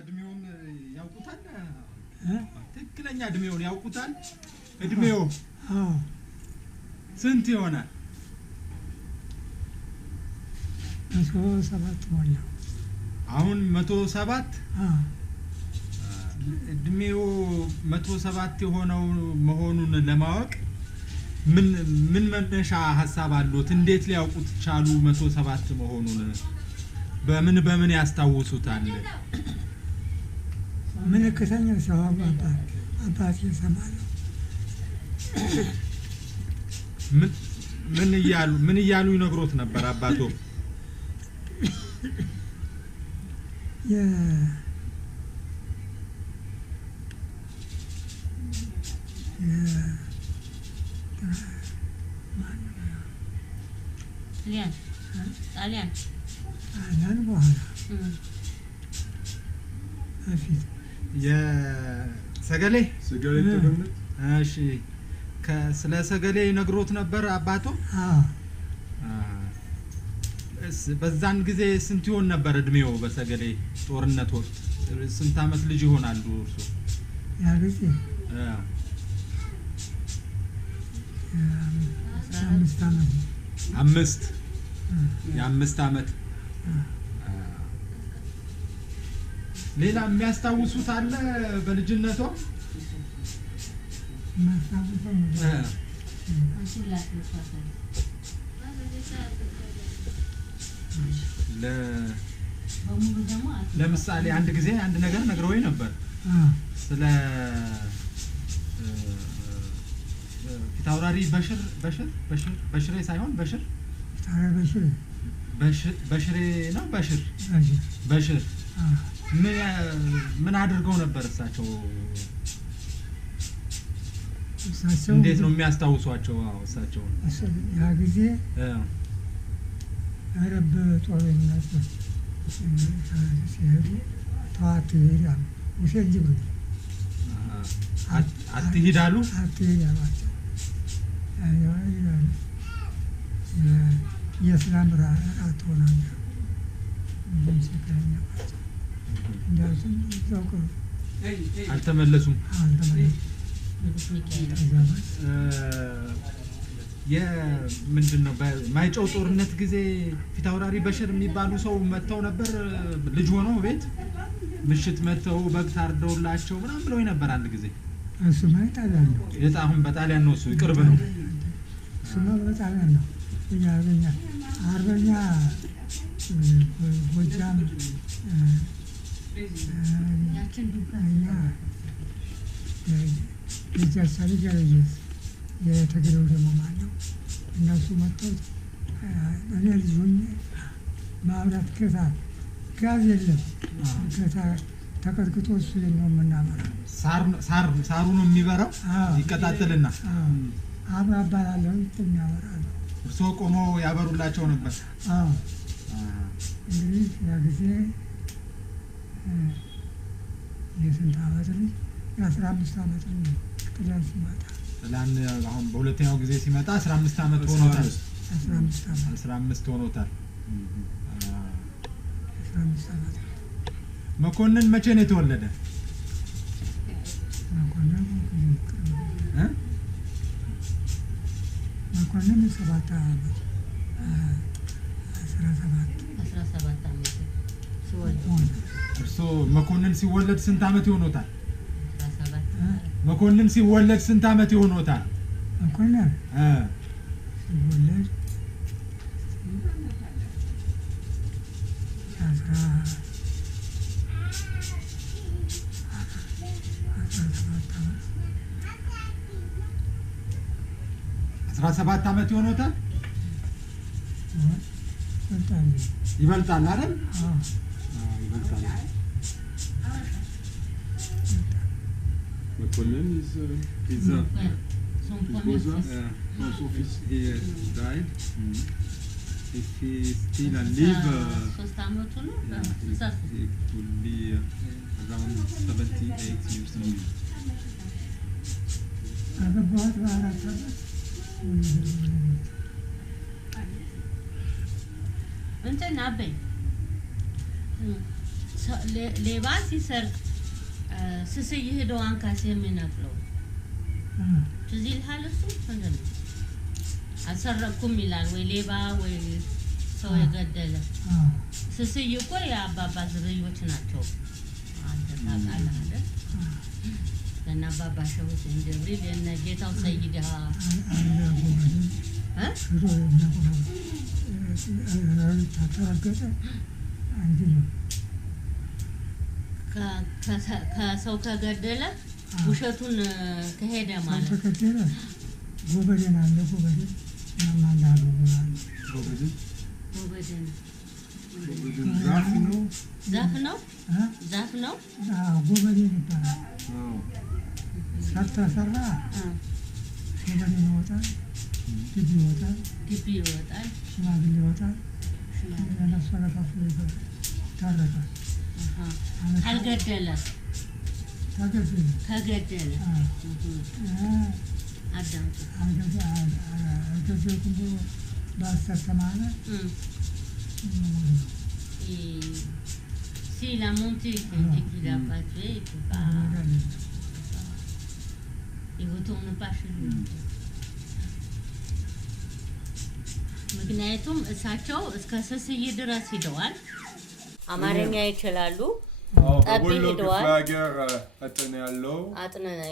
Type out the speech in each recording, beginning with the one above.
እድሜውን ያውቁታል ትክክለኛ እድሜውን ያውቁታል እድሜው ስንት ይሆናል 107 ሞላ አሁን 107 እድሜው 107 የሆነው መሆኑን ለማወቅ ምን መነሻ ሐሳብ አሉት እንዴት ሊያውቁት ቻሉ 107 መሆኑን በምን ያስታውሱታል ምን ከተኛ ሰዋብ አባቴ ሰማለው ምን እያሉ ይነግሮት ነበር አባቶ ጣሊያን በኋላ የሰገሌ ተገኘ እሺ ስለ ሰገሌ ይነግሮት ነበር አባቶ በዛን ጊዜ ስንት ይሆን ነበር እድሜው በሰገሌ ጦርነት ወቅት ስንት አመት ልጅ ይሆናሉ እርሱ ያ ጊዜ 5 አመት ሌላ የሚያስታውሱት አለ በልጅነቱ ለምሳሌ አንድ ጊዜ አንድ ነገር ነግረውኝ ነበር ስለ ፊታውራሪ በሽሬ ሳይሆን በሽሬ ነው በሽር ምን አድርገው ነበር እሳቸው እንዴት ነው የሚያስታውሷቸው እሳቸው ያ ጊዜ አረብ ጦርነት ሲሄዱ ተዋት ይሄዳሉ ውሸት ጅብሩ አትሄዳሉ የእስላም ራት ሆናለ አልተመለሱም ምንድነው በማይጨው ጦርነት ጊዜ ፊታውራሪ በሽር የሚባሉ ሰው መተው ነበር ልጅ ሆኖ ቤት ምሽት መተው በግ ታርደውላቸው ምናምን ብለው ነበር አንድ ጊዜ እሱ ማይጣሊያን ነው የጣሁን በጣሊያን ነው እሱ ይቅርብ ነው እሱ ነው በጣሊያን ነው ያገኛ አርበኛ ጎጃም ያችን ዱካኛ የጃሳሪ ጋርየስ የተገለው ደግሞ ማለት እነሱ መጥተው እኔ ልጅ ሆኜ ማብራት ጋዝ የለም ተቀጥቅጦ እሱ ነው የምናመራው ሳሩ ነው የሚበራው ይቀጣጥልና አባባላለሁ ይተኛወራሉ እርሶ ቆሞ ያበሩላቸው ነበር እንግዲህ ያ ጊዜ የስንት ዓመት ልጅ የ15 ዓመት ልጅ ጥላን ሲመጣ ጥላን አሁን በሁለተኛው ጊዜ ሲመጣ 15 ዓመት ሆኖታል 15 ሆኖታል 15 ዓመት መኮንን መቼ ነው የተወለደ መኮንን 7 ዓመት 17 ዓመት እርሶ መኮንን ሲወለድ ስንት ዓመት ይሆኖታል 17 መኮንን ሲወለድ ስንት ዓመት ይሆኖታል መኮንን ሲወለድ ሰባት ዓመት ይሆኖታል ይበልጣል አይደል ይበልጣል መኮንን is son fils he died if he still alive he could be around 78 years old انت نابل ሌባ ሲሰርቅ ስስይ ሄዶ አንካስ የሚነቅለው ትዝ ይልሃል እሱ ምንድን ነው አልሰረኩም ይላል ወይ ሌባ ወይ ሰው የገደለ ስስይ እኮ የአባባ ዝርዮች ናቸው አንተ ታውቃለህ አይደል እና አባባ ሸውት እንደብሪል የነ ጌታው ሰይድሃ ተረገጠ አንጂ ነው ከሰው ከገደለ ውሸቱን ከሄደ ማለት ተከተለ ጎበዴን አለ ጎበዴን ማማንዳሉ ጎበዴን ዛፍ ነው ጎበዴን ይባላል ሰራ ጎበዴን ይወጣል ግቢ ይወጣል ሽማግሌ ይወጣል ለነሱ ታረቀ ካልገደለ ከገደለ አዳምጡ አገዘኩ ባስተማረ si la montée qu'il a pas fait il retourne pas chez lui ምክንያቱም እሳቸው እስከ ስስይ ድረስ ሄደዋል አማርኛ ይችላሉ ጠብ ሄደዋል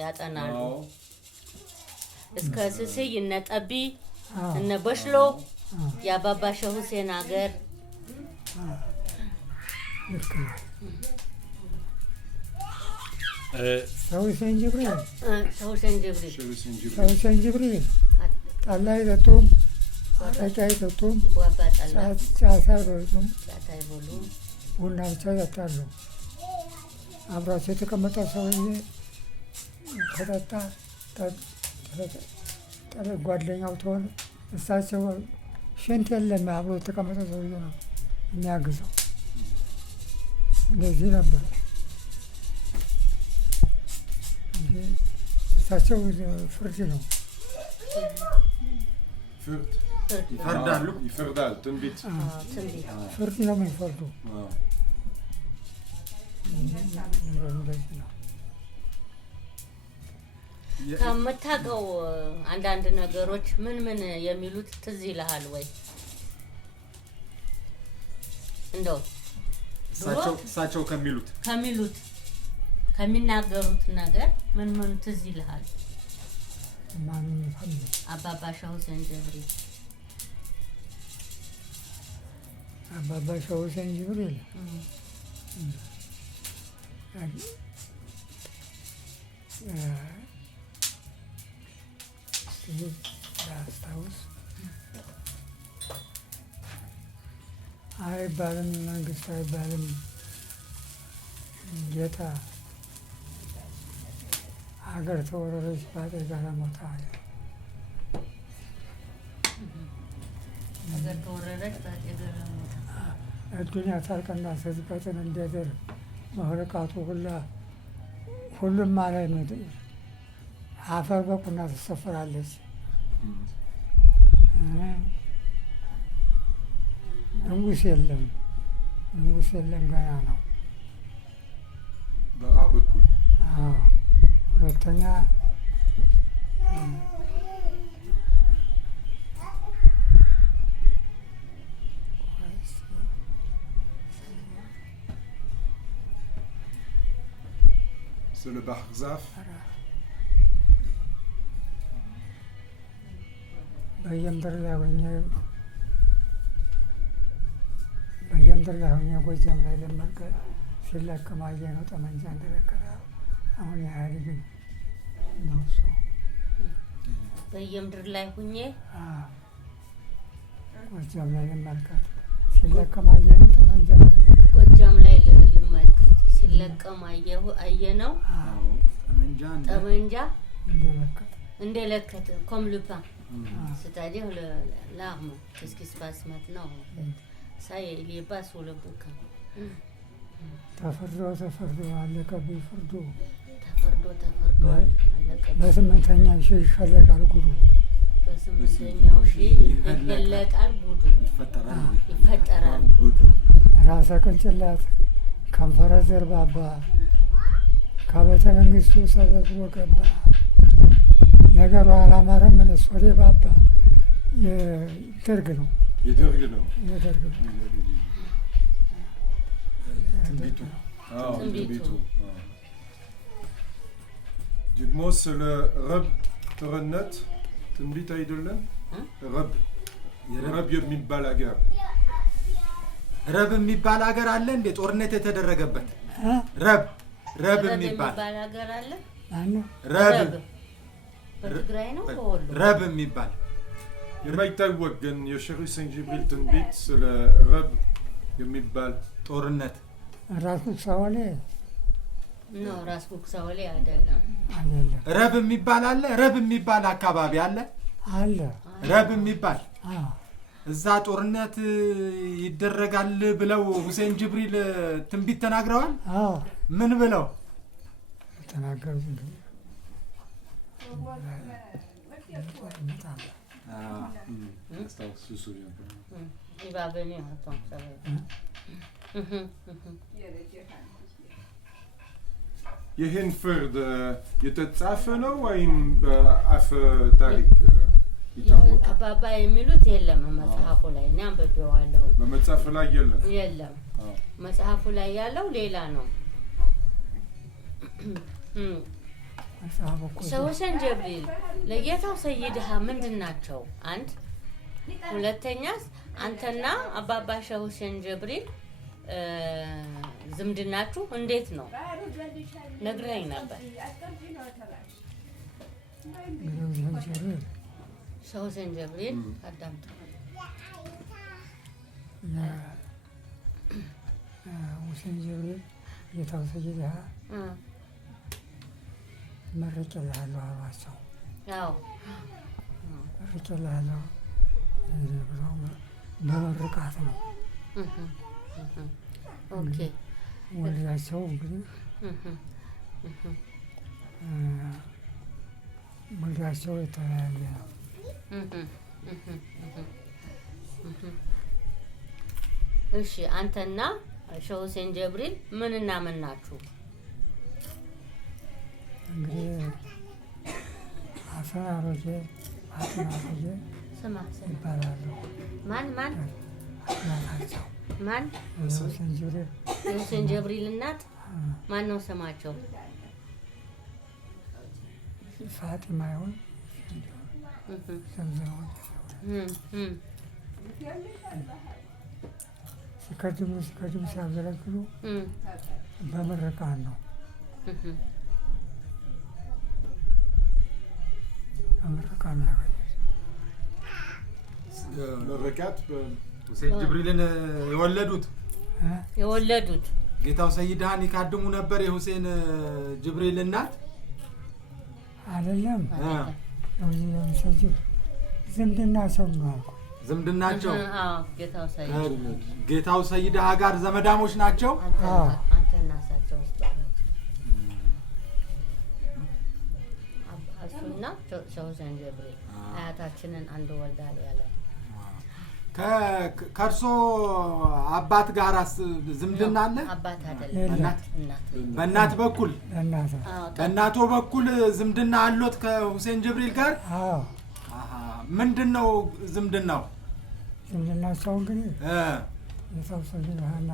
ያጠናሉ እስከ ስስይ እነ ጠቢ እነ በሽሎ የአባባ ሸህ ሁሴን ሀገር ሰው ሰንጅብሪል ጠላ አይጠጡም አረቄ አይጠጡም ጫት አይበሉም ቡና ብቻ ይጠጣሉ አብሯቸው የተቀመጠ ሰውዬ ከጠጣ ጓደኛው ትሆን እሳቸው ሽንት የለም አብሮ የተቀመጠ ሰውዬ ነው የሚያግዘው እንደዚህ ነበር እሳቸው ፍርድ ነው ይፈርዳል ትንቢት ፍርድ ነው የሚፈርዱ ከምታውቀው አንዳንድ ነገሮች ምን የሚሉት ትዝ ይልሃል ወይ እንደው እሳቸው ከሚሉት ከሚናገሩት ነገር ምን ትዝ ይልሃል ማን ይፈልግ አባባ ሸህ ሁሴን ጀብሪል አባባ ሸህ ሁሴን ጀብሪል ላስታውስ አይባልም መንግስት አይባልም ጌታ ሀገር ተወረረች ባጤ ጋር ሞታ ሀገር ተወረረች ባጤ ጋር ሞታ እዱንያ ታልቀና ስዝቀትን እንደድር መህረቃቱ ሁሉም ማለት ነው አፈር በቁና ትሰፈራለች ንጉስ የለም ገና ነው በጋ በኩል ሁለተኛ c'est le Barzaf በየምድር ላይ ሆኜ ጎጃም ላይ ለመርቀ ሲለቀም አየ ነው ጠመንጃ እንደለቀቀ አሁን ኢህአዴግ ነው እሱ በየምድር ላይ ሆኜ ጎጃም ላይ ለመርቀት ሲለቀም አየ ነው ጠመንጃ ጎጃም ላይ ለመርቀት ሲለቀም አየ ነው ጠመንጃ እንደለቀቀ comme le pain c'est-à-dire l'arme qu'est-ce qui se passe maintenant en fait ça il est pas sur le bouquin ተፈርዶ አለቀብኝ ፍርዱ ተፈርዶ አለቀብኝ በስምንተኛ ሺህ ይፈለቃል ጉዱ በስምንተኛው ሺህ ይፈለቃል ጉዱ ይፈጠራል ጉዱ ራሰ ቅንጭላት ከንፈረ ዘርባባ ከቤተ መንግስቱ ሰበስቦ ገባ። ነገሩ አላማረም። መነሶሬ ባባ የደርግ ነው የደርግ ነው። ትንቢቱ ትንቢቱ ደግሞ ስለ ረብ ጦርነት ትንቢት አይደለም። ረብ የሚባል ሀገር ረብ የሚባል ሀገር አለ እንዴ? ጦርነት የተደረገበት ረብ የሚባል ሀገር አለ። ረብ በትግራይ ነው በወሎ ረብ የሚባል የማይታወቅ ግን የሼህ ሁሴን ጅብሪል ትንቢት ስለ ረብ የሚባል ጦርነት ራስ ኩክሳወሌ ነው። ራስ ኩክሳወሌ አይደለም። ረብ የሚባል አለ። ረብ የሚባል አካባቢ አለ። ረብ የሚባል እዛ ጦርነት ይደረጋል ብለው ሁሴን ጅብሪል ትንቢት ተናግረዋል። ምን ብለው ተናገሩት? ይህን ፍርድ የተጻፈ ነው ወይም በአፈ ታሪክ ይታወቃል? አባባ የሚሉት የለም መጽሐፉ ላይ። እኔ አንብቤዋለሁ። በመጽሐፉ ላይ የለም። መጽሐፉ ላይ ያለው ሌላ ነው። ሼህ ሁሴን ጅብሪል ለጌታው ሰይድሃ ምንድን ናቸው? አንድ ሁለተኛስ አንተና አባባ ሼህ ሁሴን ጅብሪል ዝምድናችሁ እንዴት ነው? ነግረኸኝ ነበር። ሼህ ሁሴን ጅብሪል አዳምጡ። ሁሴን ጅብሪል ጌታው ሰይድሃ መርቄልሃለሁ አሏቸው። መርቄልሃለሁ ብለው በመርቃት ነው። ወልዳቸው እንግዲህ ወልዳቸው የተለያየ ነው። እሺ አንተና ሼህ ሁሴን ጅብሪል ምንና ምን ናችሁ? እንግዲህ ሀሰን አሮጌ ፋጢማ አሮጌ ይባላሉ። ማን እናታቸው ማን? የሁሴን ጅብሪል የሁሴን ጅብሪል እናት ማን ነው ስማቸው? ፋጢማ ይሁን ዘምዘም ሲቀድሙ ሲያገለግሉ በምርቃት ነው። በምርቃት ነው ምርቃት ሁሴን ጅብሪልን የወለዱት ጌታው ሰይድሃን ይካድሙ ነበር። የሁሴን ጅብሪል እናት አይደለም። ዝምድናቸው ነው። ዝምድናቸው ጌታው ሰይድሃ ጋር ዘመዳሞች ናቸው። አንተና እሳቸው እሱና ሼህ ሁሴን ጅብሪል አያታችንን አንድ ወልዳል ያለ ከእርሶ አባት ጋራስ ዝምድና አለ? አባት አይደለም፣ በእናት በኩል በእናቶ በኩል ዝምድና አሎት ከሁሴን ጅብሪል ጋር? ምንድነው ዝምድናው? ዝምድናቸው እንግዲህ ጌታው ሰይድሃና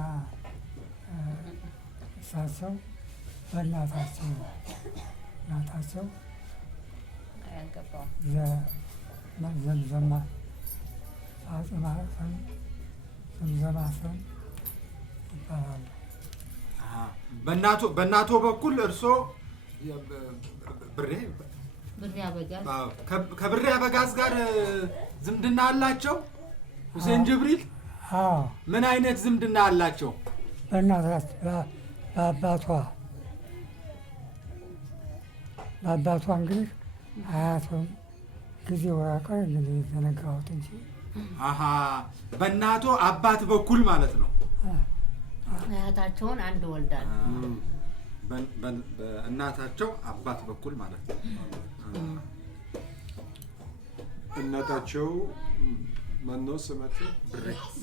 እሳቸው በእናታቸው ዘምዘማ ፋጢማ ሐሰን ዘምዘማ ሐሰን ይባላሉ። በእናቶ በኩል እርሶ ከብሬ አበጋዝ ጋር ዝምድና አላቸው ሁሴን ጅብሪል? ምን አይነት ዝምድና አላቸው? በአባቷ እንግዲህ አያቱን ጊዜ ወራቀ እንግዲህ የተነጋሁት እንጂ በእናቶ አባት በኩል ማለት ነው። አያታቸውን አንድ ወልዳል። በእናታቸው አባት በኩል ማለት ነው። እናታቸው ማነው ስማቸው?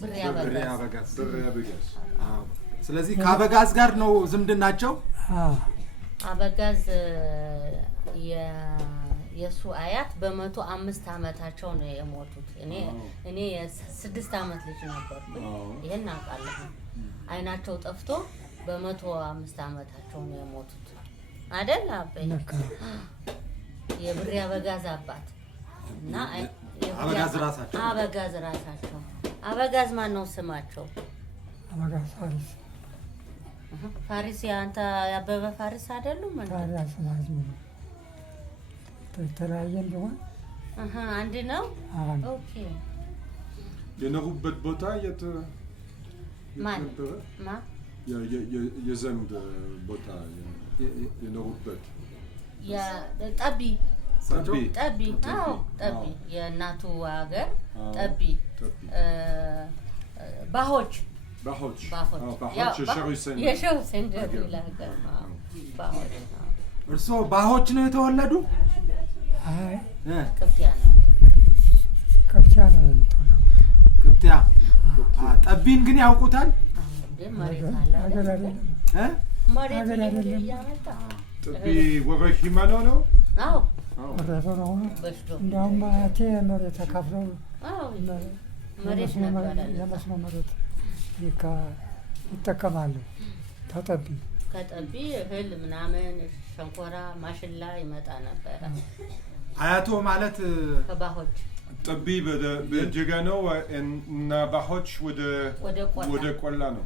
ብሬ አበጋዝ። ስለዚህ ከአበጋዝ ጋር ነው ዝምድናቸው። አበጋዝ የሱ አያት በ105 አመታቸው ነው የሞቱት። እኔ የ6 አመት ልጅ ነበርኩ። ይሄን አውቃለሁ። አይናቸው ጠፍቶ በ105 አመታቸው ነው የሞቱት አይደል? የብሬ አበጋዝ አባት እና አበጋዝ ራሳቸው አበጋዝ ማን ነው ስማቸው? አበጋዝ ፋሪስ ያንተ ያበበ ፋሪስ አይደሉም እንዴ? ፋሪስ ማለት ነው። ተተራየ እንደሆነ አንድ ነው። ኦኬ የነሩበት ቦታ ማን የዘንድ ቦታ የነሩበት ጠቢ የእናቱ ሀገር ጠቢ ባሆች የሸው ሰንጀብሪል ሀገር ባሆች። እርስዎ ባሆች ነው የተወለዱ? አይ ቅብቲያ ነው የተወለዱ። ቅብቲያ ጠቢን ግን ያውቁታል? መሬት ጠቢ ወረሽ ሂማኖ ነው? አዎ መሬት ነው። እንደውም አያቴ መሬት ተካፍለው መሬት ነበር የመስኖ መሬት ይጠቀማሉ። ከጠቢ እህል ምናምን ሸንኮራ ማሽላ ይመጣ ነበር። አያቶ ማለት ከባሆች ጠቢ በጀጋ ነው እና ባሆች ወደ ቆላ ነው።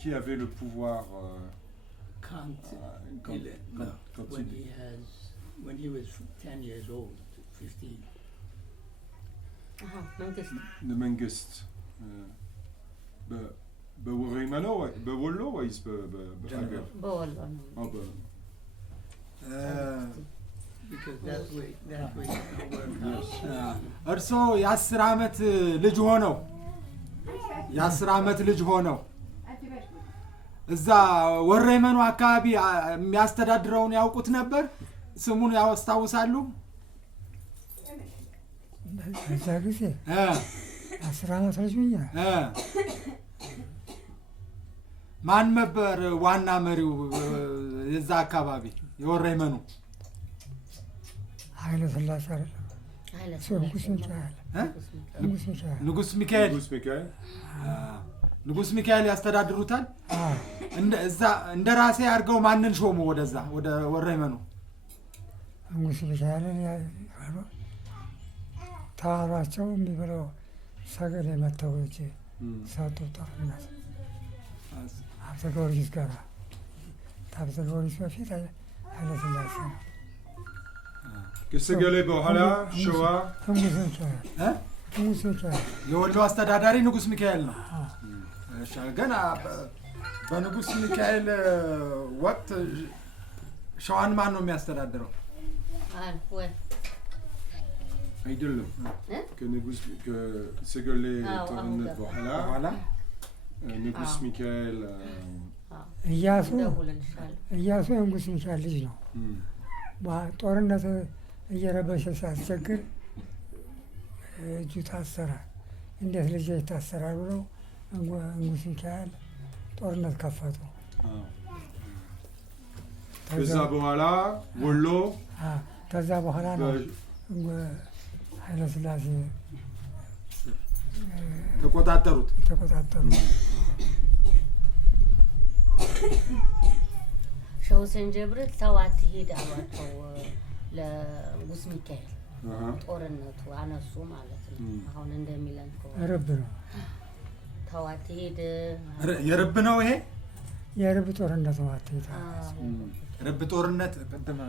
Qui avait le pouvoir when he was 10 years old, 15. The መንግስት በወሬማ ነው በወሎ ወይስ በሀገር? በወሎ ነው። Because that's where እርሶ የ10 አመት ልጅ ሆነው እዛ ወሬመኑ አካባቢ የሚያስተዳድረውን ያውቁት ነበር? ስሙን ያስታውሳሉ? እዛ ጊዜ 10 አመት ልጅ ሆኛ ማን ነበር ዋና መሪው የዛ አካባቢ የወሬመኑ? ኃይለ ሥላሴ አይደለም? ንጉስ ሚካኤል ንጉስ ሚካኤል ያስተዳድሩታል። እዛ እንደራሴ አድርገው ማንን ሾሙ ወደ ወሬመኑ? ንጉስ ሚካኤልን ታዋራቸው የሚበለው ሰገድ የመተው እጅ ሰጡ። ጦርነት ሀብተ ጊዮርጊስ ጋር ከሀብተ ጊዮርጊስ በፊት ኃይለ ሥላሴ ነው። ከሰገሌ በኋላ ሸዋ ንጉስ ሚካኤል የወሎ አስተዳዳሪ ንጉስ ሚካኤል ነው። ገና በንጉስ ሚካኤል ወቅት ሸዋን ማን ነው የሚያስተዳድረው? አይደለም ከሰገሌ ጦርነት በኋላ ንጉስ ሚካኤል ኢያሱ የንጉስ ሚካኤል ልጅ ነው። ጦርነት እየረበሸ ሲያስቸግር እጁ ታሰረ። እንዴት ልጅ ይታሰራል ብለው ንጉስ ሚካኤል ጦርነት ከፈቱ። ከዛ በኋላ ወሎ ከዛ በኋላ ነው ኃይለ ሥላሴ ተቆጣጠሩት። ሸው ሰንጀብሪል ተዋት ሄድ አሏቸው ለንጉስ ሚካኤል። ጦርነቱ አነሱ ማለት ነው። አሁን እንደሚለን ርብ ነው። ተዋት ሄድ የርብ ነው ይሄ የርብ ጦርነት ነው። አትይታ ርብ ጦርነት ቅድም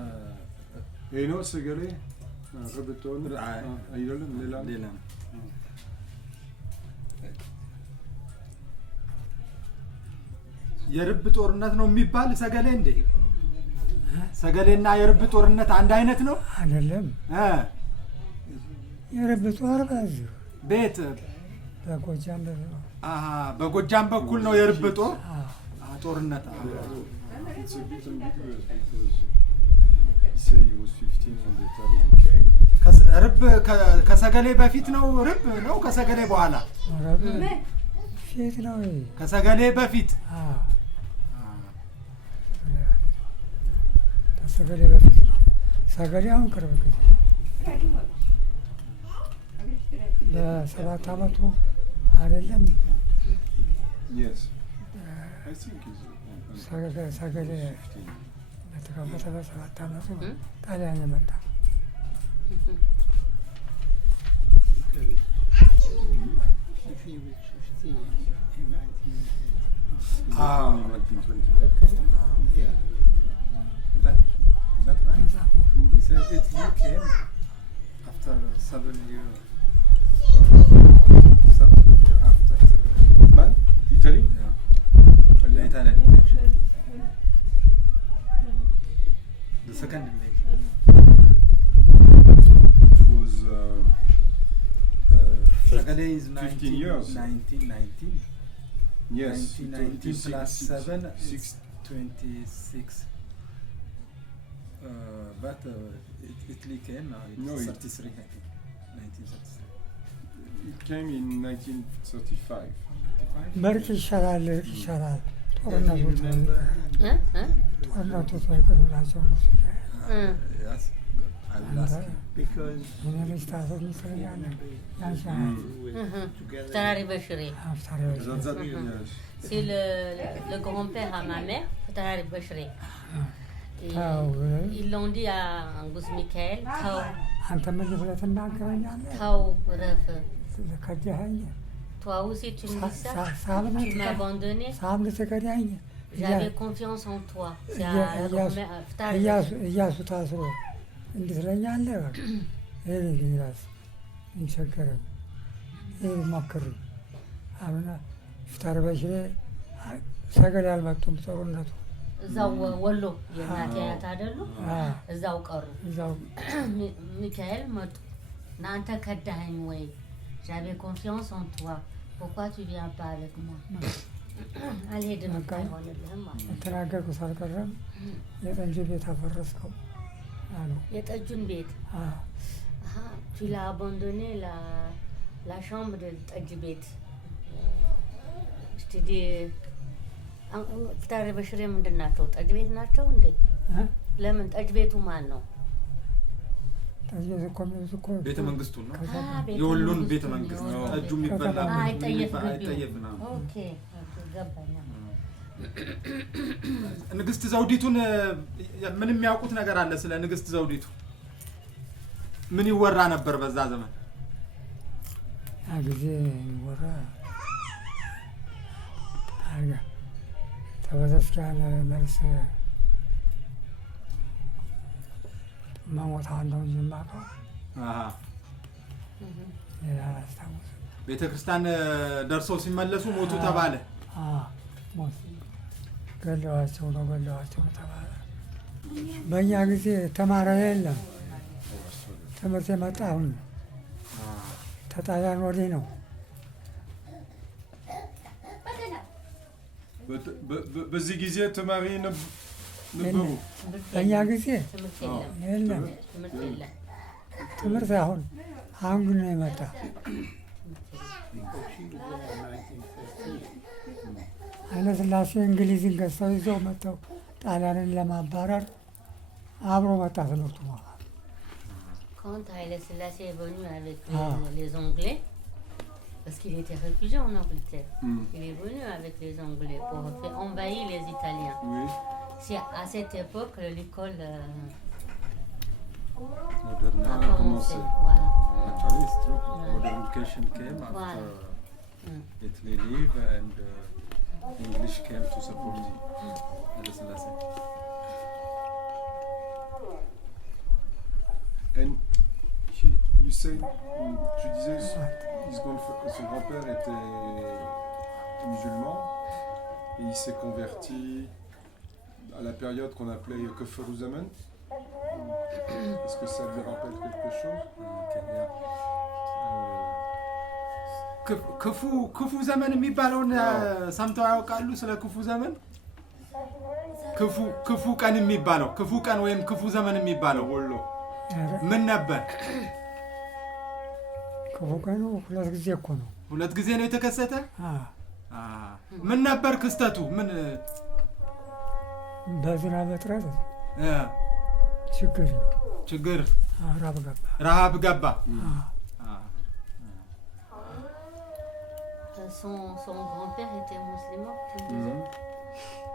ይሄ ነው ሰገሌ ርብ ጦርነት አይደለም ሌላ የርብ ጦርነት ነው የሚባል ሰገሌ እንዴ? ሰገሌና የርብ ጦርነት አንድ አይነት ነው አይደለም? የርብ ጦር በዚህ ቤት በጎጃም በጎጃም በኩል ነው የርብ ጦር። ጦርነት It's a bit ambiguous because he said he was 15 when the Italian came. ርብ ከሰገሌ በፊት ነው ርብ ነው ከሰገሌ በኋላ ረብ ፊት ነው ከሰገሌ በፊት ከሰገሌ በፊት ነው ሰገሌ አሁን ቅርብ ጊዜ በ7 ዓመቱ አይደለም Yes. I think he's ሰገሌ በተከፈተ በ7 ዓመቱ ጣሊያን የመጣ Because if he was 15 in 1920. He was born in 1920. Yeah. Is that right? He said Italy came after 7 years. 7 years after. Man, Italy? Yeah. The Italian invasion. The second invasion. It was Sagale is 15 years. 1919. yes. 1919 plus 7 six, is 26. But Italy came now. It's No, 33, I think. 1933. it came in 1935. መርቅ ይሻላል ይሻላል ጦርነቱ ጦርነቱ ተይቀርላቸው ነው Yes. Good. I will ask him. Because እኔ ልጅ ታሰብ ይፈልጋል ያንሻ who was together. Tarari Bachiré. አፍታሪ Yes. C'est le grand-père à ma mère, Tarari Bachiré. Et ils l'ont dit à Angus Michael, አንተ ምን ብለህ ትናገረኛለህ Tao, bref. ከጀኸኝ Toi aussi, tu me dis ça. ሳብነ Tu m'as abandonné. ሳብነ ተከዳኝ J'avais confiance en toi. C'est à la grand-mère. Tarari. እያሱ ታስሮ እንዴት ትለኛለህ በቃ ይሄ ልጅ ራስ እንቸገረኝ ይሄ ማከሩ አሁን ፍታር በሽሬ ሰገሌ አልመጡም ጦርነቱ እዛው ወሎ የእናቴ አያት አይደሉ? እዛው ቀሩ። እዛው ሚካኤል መጡ። እናንተ ከዳኸኝ ወይ? J'avais confiance en toi. Pourquoi tu viens pas avec moi? አልሄድም አይሆንልህም ማለት ነው። ተናገርኩት አልቀረም የጠንጅ ቤት አፈረስከው አሉ የጠጁን ቤት tu l'as abandonné la chambre de ጠጅ ቤት እስቲ ፍታሪ በሽሬ ምንድን ናቸው? ጠጅ ቤት ናቸው እንዴ? ለምን ጠጅ ቤቱ ማን ነው? ጠጅ ቤት እኮ የሚሉት እኮ ቤተ መንግስቱ ነው ቤተ የሁሉን መንግስቱ ቤተ ነው። መንግስት ጠጁ የሚበላ አይጠየፍ አይጠየፍ ነው ኦኬ ገባኝ። ንግስት ዘውዲቱን ምን የሚያውቁት ነገር አለ ስለ ንግስት ዘውዲቱ? ምን ይወራ ነበር በዛ ዘመን? ያ ጊዜ ይወራ አርጋ ተበዘስካለ መልስ ማሞታ ነው የማውቀው ሌላ አላስታውስም። ቤተክርስቲያን ደርሰው ሲመለሱ ሞቱ ተባለ። ሞት ገለዋቸው ነው ተባለ። በእኛ ጊዜ ተማረ የለም ትምህርት የመጣ አሁን ተጣሊያን ወዲህ ነው። በዚህ ጊዜ ተማሪ ነበሩ። በእኛ ጊዜ የለም ትምህርት አሁን ግን ነው የመጣ። ኃይለ ሥላሴ እንግሊዝን ገዝተው ይዘው መጥተው ጣሊያንን ለማባረር አብሮ መጣ ትምህርቱ ማለት ነው። Quand Haile Selassie est venu avec les Anglais, parce qu'il était réfugié en Angleterre, il est venu avec les Anglais pour faire envahir les Italiens. Oui. C'est à cette époque que l'école Modern a commencé. Voilà. Actually, it's true. Modern education came after Voilà. Italy leave and English came to support Haile Selassie. And you said, tu disais, son grand-père était musulman et il s'est converti à la période qu'on appelait Kefir-Zaman. Est-ce que ça lui rappelle quelque chose? Okay, yeah. ክፉ ዘመን የሚባለውን ሰምተው ያውቃሉ? ስለ ክፉ ዘመን ክፉ ቀን የሚባለው ክፉ ቀን ወይም ክፉ ዘመን የሚባለው ወሎ ምን ነበር? ክፉ ቀኑ ሁለት ጊዜ እኮ ነው። ሁለት ጊዜ ነው የተከሰተ? ምን ነበር ክስተቱ? ምን በዝናብ እጥረት ችግር ረሃብ ገባ። Son grand-père était musulman, tu disais?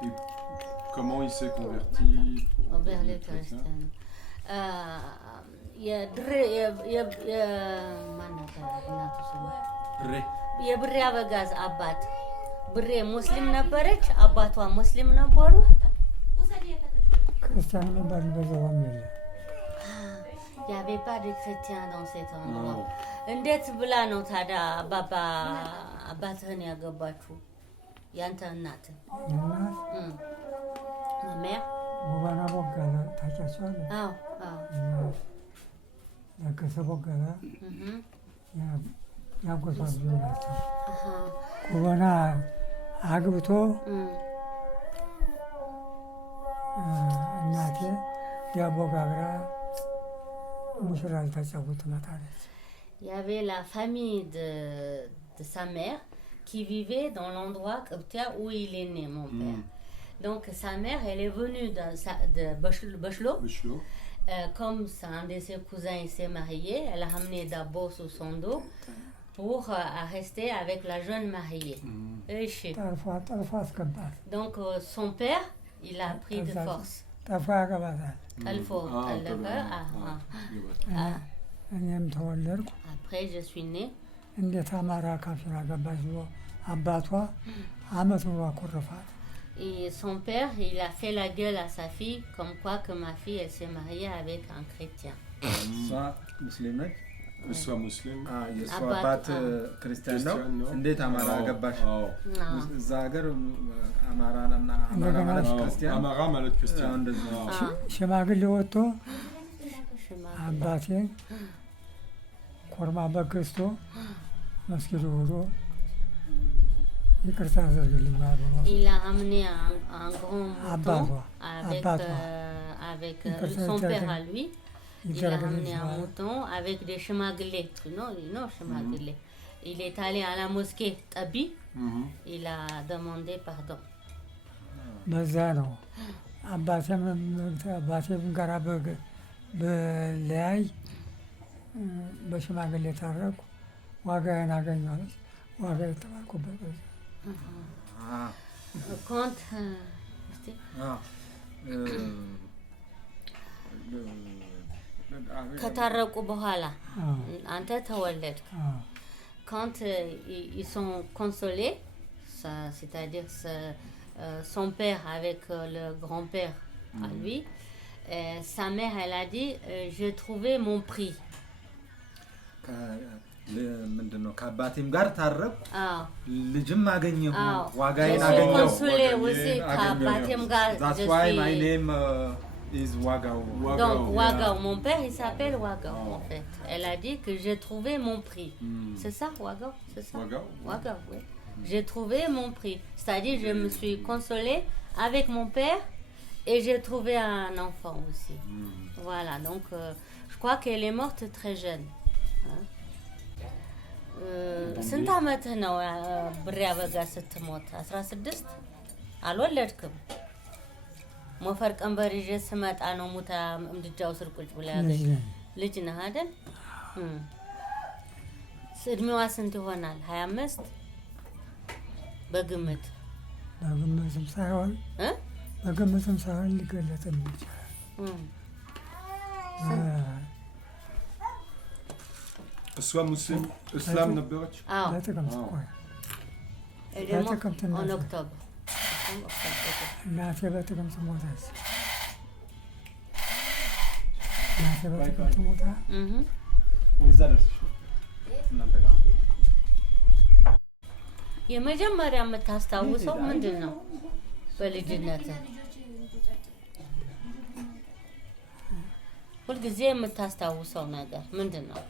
Et comment il s'est converti vers les chrétiens? የብሬ አበጋዝ አባት ብሬ ሙስሊም ነበረች፣ አባቷ ሙስሊም ነበሩ። ክርስቲያን ነበር በዛውም የለ y'avait pas de chrétiens dans cet endroit. እንዴት ብላ ነው ታዲያ አባትህን ያገባችሁ? ያንተ እናት ማሚያ ወባና ቦጋላ ታጫቻለ ለከሰ ቦጋላ ያጎሳሉ ናቸው። ወባና አግብቶ እናቴ ያቦጋግራ ሙሽራል ታጫውት መጣለች። Il y avait la famille de sa mère qui vivait dans l'endroit où il est né, mon père. Donc sa mère, elle est venue de Bachelot. Comme un de ses cousins il s'est marié, elle a ramené d'abord sous son dos pour rester avec la jeune mariée. Donc son père, il a pris de force. Après je suis née. እንዴት አማራ ካፊራ ገባች ብሎ አባቷ አመት ነው አቆረፋት። Et son père, il a fait la gueule à sa fille comme quoi que ma fille elle s'est mariée avec un chrétien. Soit musulmane, soit musulman. የሷ አባት ክርስቲያን ነው። እንዴት አማራ ገባሽ? እዛ ሀገር አማራና አማራ ማለት ክርስቲያን አማራ ማለት ክርስቲያን እንደዚህ ነው። ሽማግሌ ወጥቶ አባቴ ኮርማ በክርስቶ መስጊዱ ወዶ ይቅርታ አድርግልኝ ማለት ነው። Il a amené un grand mouton avec son père à lui. Il a amené un mouton avec des chemaglés. Non, chemaglés. Il est allé à la mosquée Tabi. Il a demandé pardon. በዛ ነው አባቴም ጋራ በለያይ በሽማግሌ ታረቁ። ዋጋዬን አገኘኋለች። ዋጋ የተባልኩበት Quand ከታረቁ በኋላ አንተ ተወለድክ። Quand ils sont consolés, c'est-à-dire son père avec le grand-père à lui, sa mère elle a dit j'ai trouvé mon prix. ምንድነው ከአባቴም ጋር ታረቁ ልጅም አገኘሁ ዋጋዬን አገኘሁ። consolé aussi ከአባቴም ጋር That's why my name is Wagao. Donc Wagao, mon père il s'appelle Wagao en fait. Elle a dit que j'ai trouvé mon prix. C'est ça Wagao, c'est ça? Wagao, oui. J'ai trouvé mon prix. C'est-à-dire je me suis consolée avec mon père et j'ai trouvé un enfant aussi. Voilà, donc je crois qu'elle est morte très jeune. ስንት ዓመት ነው ብሬ አበጋ ስትሞት? 16 አልወለድክም። ሞፈር ቀንበር ይዤ ስመጣ ነው ሙታ ምድጃው ስር ቁጭ ብላ ያገኝ ልጅ ነህ አይደል? እድሜዋ ስንት ይሆናል? 25 በግምት በግምትም ሳይሆን ሊገለጥ ይችላል። Soit musulman, islam ነበረች? በጥቅምት ቆይ en octobre. እናቴ በጥቅምት ሞተች። እናቴ በጥቅምት ሞታ ወይዛ ደርሰሽ እናንተ ጋር የመጀመሪያ የምታስታውሰው ምንድን ነው? በልጅነት ሁልጊዜ የምታስታውሰው ነገር ምንድን ነው?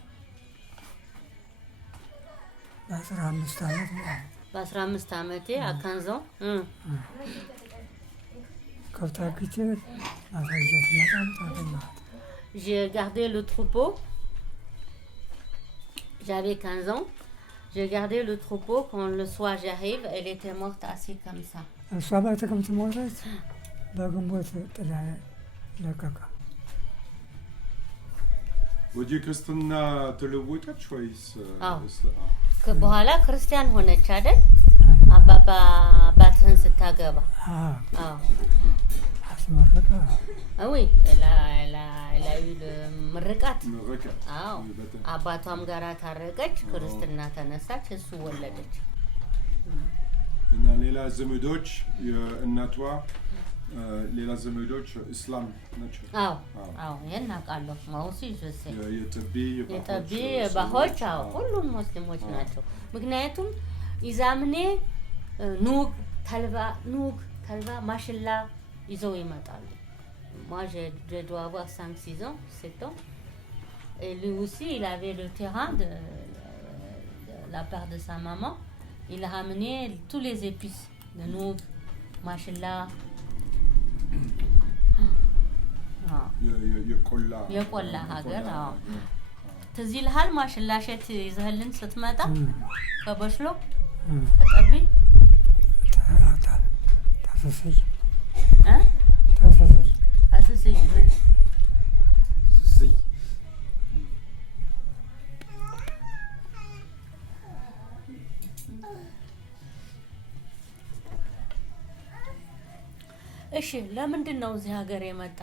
በ15 ዓመት በ15 ዓመቴ አካንዘው J'ai gardé le troupeau. J'avais 15 ans. J'ai gardé le troupeau. Quand le soir j'arrive, elle était morte assise comme ça. ወዲህ ክርስትና ተለወጠች ወይስ በኋላ ክርስቲያን ሆነች አይደል? አባባ አባትህን ስታገባ አስመረቀ አይ ላይ ምርቃት አዎ አባቷም ጋር ታረቀች ክርስትና ተነሳች እሱ ወለደች እና ሌላ ዘመዶች የእናቷ ሌላ ዘመዶች እስላም ናቸው አዎ የናቃለሁ ማውሲ ጀሰ የጠቢ ባሆች አዎ ሁሉም ሙስሊሞች ናቸው ምክንያቱም ኢዛምኔ ኑግ ተልባ ማሽላ ይዘው ይመጣሉ moi je dois avoir 5-6 ans 7 ans et lui aussi il avait le terrain de la part de sa maman il a ramené tous les épices de noug machilla የቆላ ሀገር አዎ ትዝ ይልሃል ማሽላ ሸት ይዘህልን ስትመጣ ከበሽሎ ከጠቢ ታሰሰይ እሺ ለምንድን ነው እዚህ ሀገር የመጣ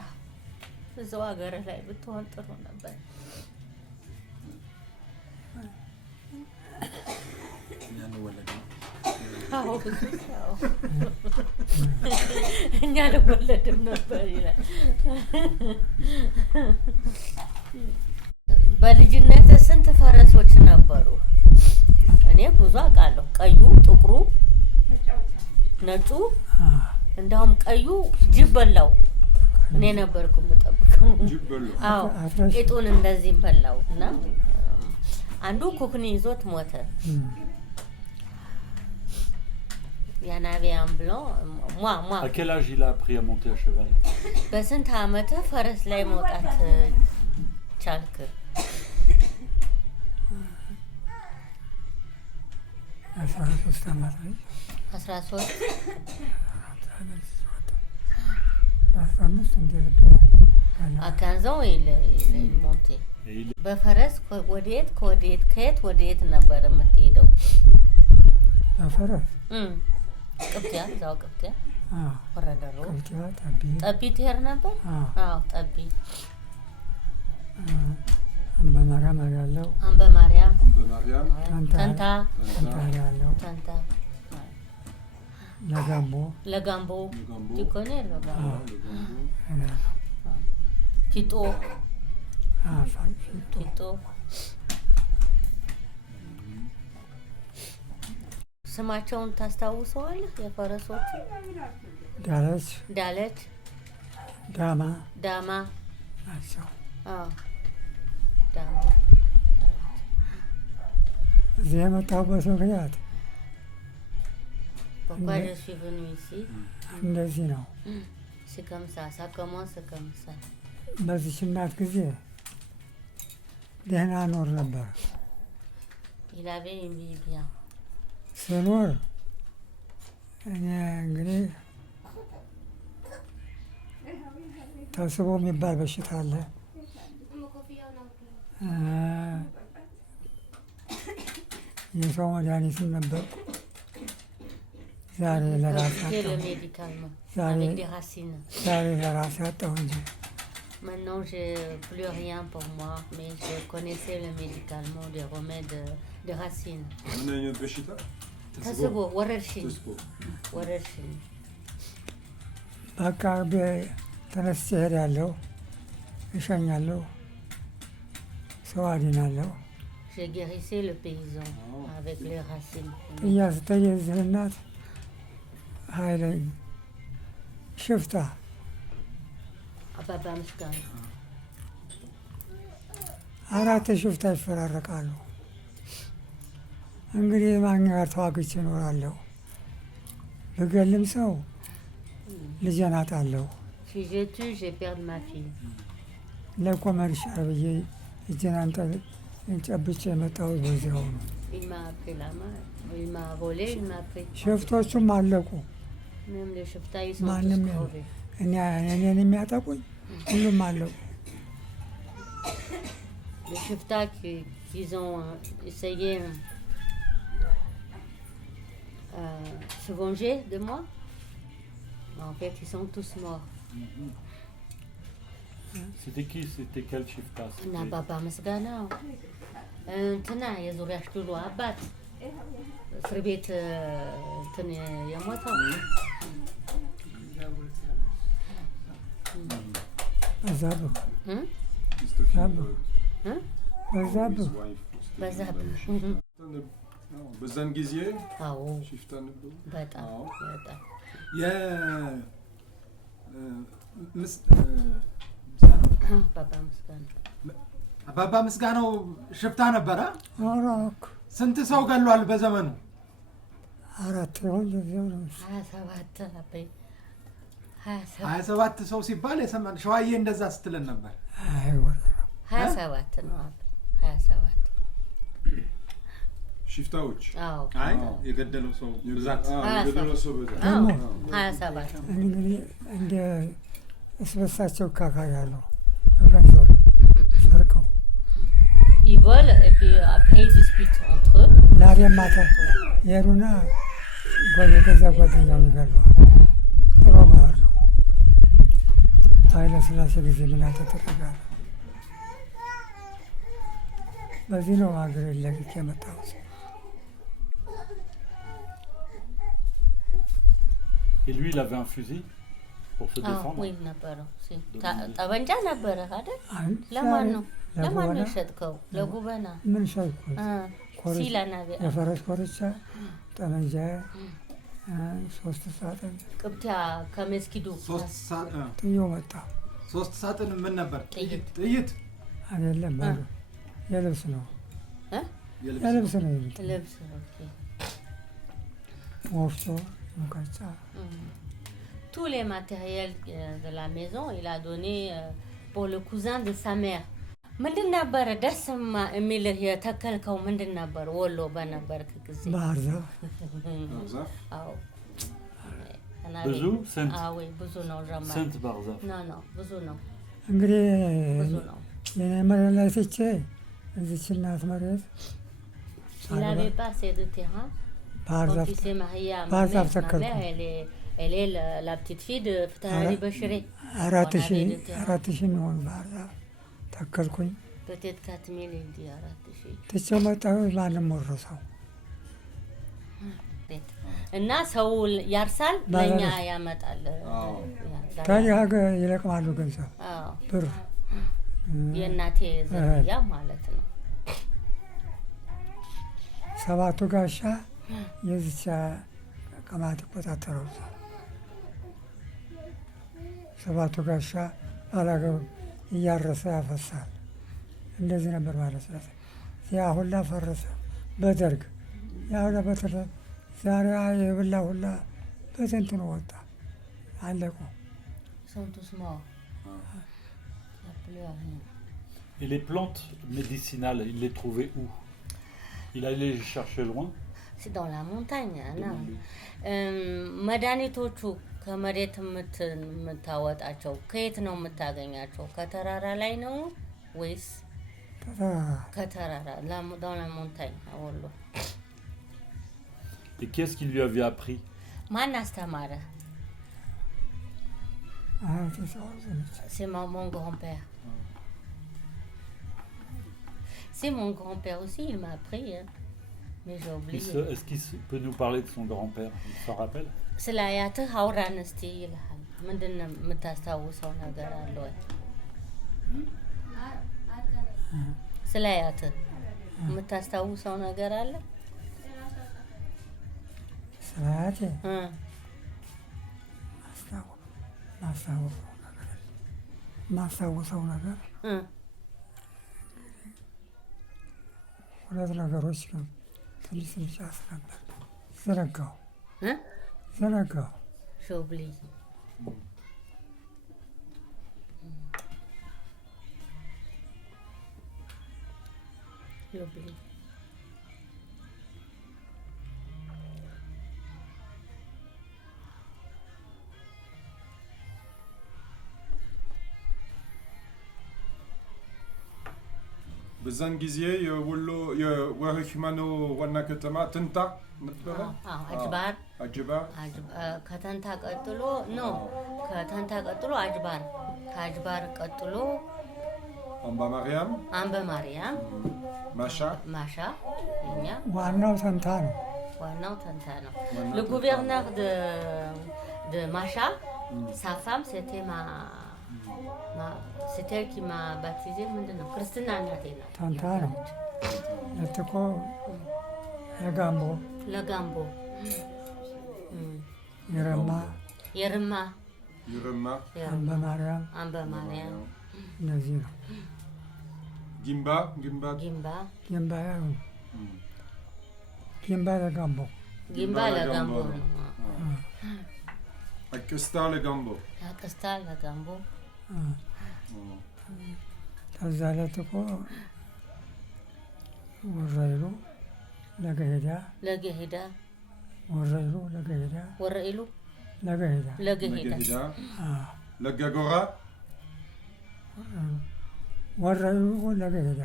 እዛው ሀገር ላይ ብትሆን ጥሩ ነበር እኛ ለወለድም ነበር ይላል በልጅነት ስንት ፈረሶች ነበሩ እኔ ብዙ አውቃለሁ ቀዩ ጥቁሩ ነጩ እንደውም ቀዩ ጅብ በላው እኔ ነበርኩ የምጠብቀው ጅብ በላው አዎ ቄጡን እንደዚህ በላው እና አንዱ ኩክኒ ይዞት ሞተ ያናቪያም ብሎ ሟ À quel âge il a appris à monter à cheval? በስንት ዓመት ፈረስ ላይ መውጣት ቻልክ? 13 ዓመት ላይ 13 15 እንደነበ አካንዘው ሞንቴ በፈረስ ወዴት ከየት ነበር የምትሄደው? በፈረስ ቅብቲያ ዛው ቅብቲያ ወረደሩ ቅብቲያ ጠቢ ትሄድ ነበር አዎ ጠቢ አምበ ማርያም ተንታ ለጋምቦ ዲኮኔ ፊጦ ስማቸውን ታስታውሰዋለህ? የፈረሶቹ ዳለች ዳማ ናቸው። ዳማ እዚህ የመጣሁበት ምክንያት pourquoi je suis venu ici እንደዚህ ነው። c'est comme ça ça commence comme ça በዚህ እናት ጊዜ ደህና ኖር ነበር። il avait une vie bien ስኖር እኔ እንግዲህ ተስቦ የሚባል በሽታ አለ። የሰው መድኃኒትም ነበር። ዛሬ ለራሴ አጣሁ እንጂ Maintenant, je n'ai plus rien pour moi, mais je connaissais le médicalement, des remèdes de racines. ተስቦ ወረርሽኝ በቃ ተነስቼ እሄዳለሁ፣ እሸኛለሁ፣ ሰው አድናለሁ። Je guérissais le paysan avec les racines. እያስተየዝህ እናት ኃይለኝ ሽፍታ አባባ ምስጋና 4 ሽፍታ ይፈራረቃሉ። እንግዲህ ማን ጋር ተዋግቼ እኖራለሁ? ብገልም ሰው ልጄን አጣለሁ። Si je tue, je perds ma fille. ለኮመርሻ ብዬ እጄን ጨብጬ የመጣሁት በዚያው ነው። Il m'a pris la main, il m'a volé, il m'a pris. ሸፍቶቹም አለቁ። Même les cheftailles, ils sont ማንም tous crevés. እኔን የሚያጠቁኝ ሁሉም አለቁ። Les cheftas qui ont essayé se venger de moi, en fait, ils sont tous morts. C'était qui? C'était quel shifta? እና አባባ ምስጋናው እንትና የዙሪያሽ ድሉ አባት እስር ቤት እንትን የሞተው በዛብህ በዛብህ በዛን ጊዜ አዎ ሽፍታ ነበሩ። በጣም በጣም አባባ ምስጋናው ሽፍታ ነበረ። አራክ ስንት ሰው ገሏል በዘመኑ? 4 ይሆን ለዚያው ነው 27 አበይ 27 ሰው ሲባል የሰማን ሸዋዬ እንደዛ ስትለን ነበር። አይ ወራ 27 ነው አበይ 27 ሽፍታዎች አዎ አይ የገደለው ሰው ብዛት የገደለው ሰው ብዛት 27 እንግዲህ እንደ እስበሳቸው ካካያሉ ገንዘብ ሰርቀው ils volent et puis après ils discutent entre eux. ዛሬ ማታ የሩና የገዛ ጓደኛውን ይገለዋል። ጥሩ ማር ነው። ኃይለ ሥላሴ ጊዜ ምን ተደረጋለ? በዚህ ነው ሀገር ለቅቄ የመጣሁት። Et lui, il avait un fusil pour se défendre. Oui, ነበረው ጠበንጃ ነበረ አይደል? ለማን ነው የሸጥከው? ለጉበና ምን ሸጥኩ? ሲላናቤ የፈረስ ኮርቻ፣ ጠመንጃ፣ 3 ሳጥን ቅብቲያ ከመስጊዱ 3 ሳጥን ጥዮ መጣ። 3 ሳጥን ምን ነበር? ጥይት አይደለም ማለት የልብስ ነው። የልብስ ነው። ልብስ ኦኬ። ወፍጮ ሙቀጫ tous les matériels de la maison il a donné pour le cousin de sa mère. ምንድን ነበር ደስ የሚልህ የተከልከው ምንድን ነበር? ወሎ በነበርክ ጊዜ ባህር ዛፍ አዎ ብዙ ስንት? አዎ ብዙ ነው ጀማ ስንት ባህር ዛፍ? ኖ ብዙ ነው እንግዲህ ብዙ ነው። የኔ መሬት ላይ ትቼ እዚች እናት መሬት il avait pas assez de terrain. ባህር ዛፍ quand il s'est marié à ባህር ma ዛፍ mère, ተከልኩ። elle est la petite fille de Ftahari Bachiré. 4000 የሚሆን ባህር ዛፍ ተከልኩኝ። peut-être 4000 il dit 4000 ትቼው መጣሁ። ማንም ወረሰው እና ሰው ያርሳል ለኛ ያመጣል። ታዲያ ሀገር ይለቅማሉ ገንዘብ ብር የእናቴ ዘርያ ማለት ነው። 7ቱ ጋሻ የዚቻ ቀማት ይቆጣጠረው 7ቱ ጋሻ ባላገው እያረሰ ያፈሳል። እንደዚህ ነበር ማለት ነው። ያ ሁላ ፈረሰ በደርግ ያ ሁላ በተረ ዛሬ የብላ ሁላ በተንትኖ ወጣ አለቁ። sont tous morts. Et les plantes médicinales, il les trouvait où? Il allait les chercher loin? C'est dans la montagne. መድኃኒቶቹ ከመሬት የምታወጣቸው ከየት ነው የምታገኛቸው? ከተራራ ላይ ነው ወይስ ከተራራ? dans la montagne ወሎ። Et qu'est-ce qu'il lui avait appris? ማን አስተማረ? C'est mon grand-père. C'est mon grand-père aussi, il m'a appris, hein. Mais j'ai oublié. Est-ce qu'il peut nous parler de son grand-père? Il s'en rappelle? ስለ አያትህ አውራን እስቲ ይልሃል። ምንድን ነው የምታስታውሰው ነገር አለ ወይ? ስለ አያትህ የምታስታውሰው ነገር አለ? ስለ አያቴ ማስታወሰው ነገር ሁለት ነገሮች ነው። ትንሽ አስነበር ዘነጋው j'ai oublié L'oubli. በዛን ጊዜ የወሎ የወህክማኖ ዋና ከተማ ተንታ ነበረ። አጅባር አጅባር ከተንታ ቀጥሎ ነው። ከተንታ ቀጥሎ አጅባር፣ ከአጅባር ቀጥሎ አምበ ማርያም ማሻ እኛ ዋናው ተንታ ነው። Le gouverneur de Macha, sa femme c'était elle qui m'a baptisé maintenant. Christina Natina. Tantano. Le Gambo. Yerma. Amba Mariam. Nazir. Gimba. Gimba le Gambo. Akesta le Gambo. ተዛለት እኮ ወረይሉ ለገሄዳ ለገጎራ ወረይሉ ለገሄዳ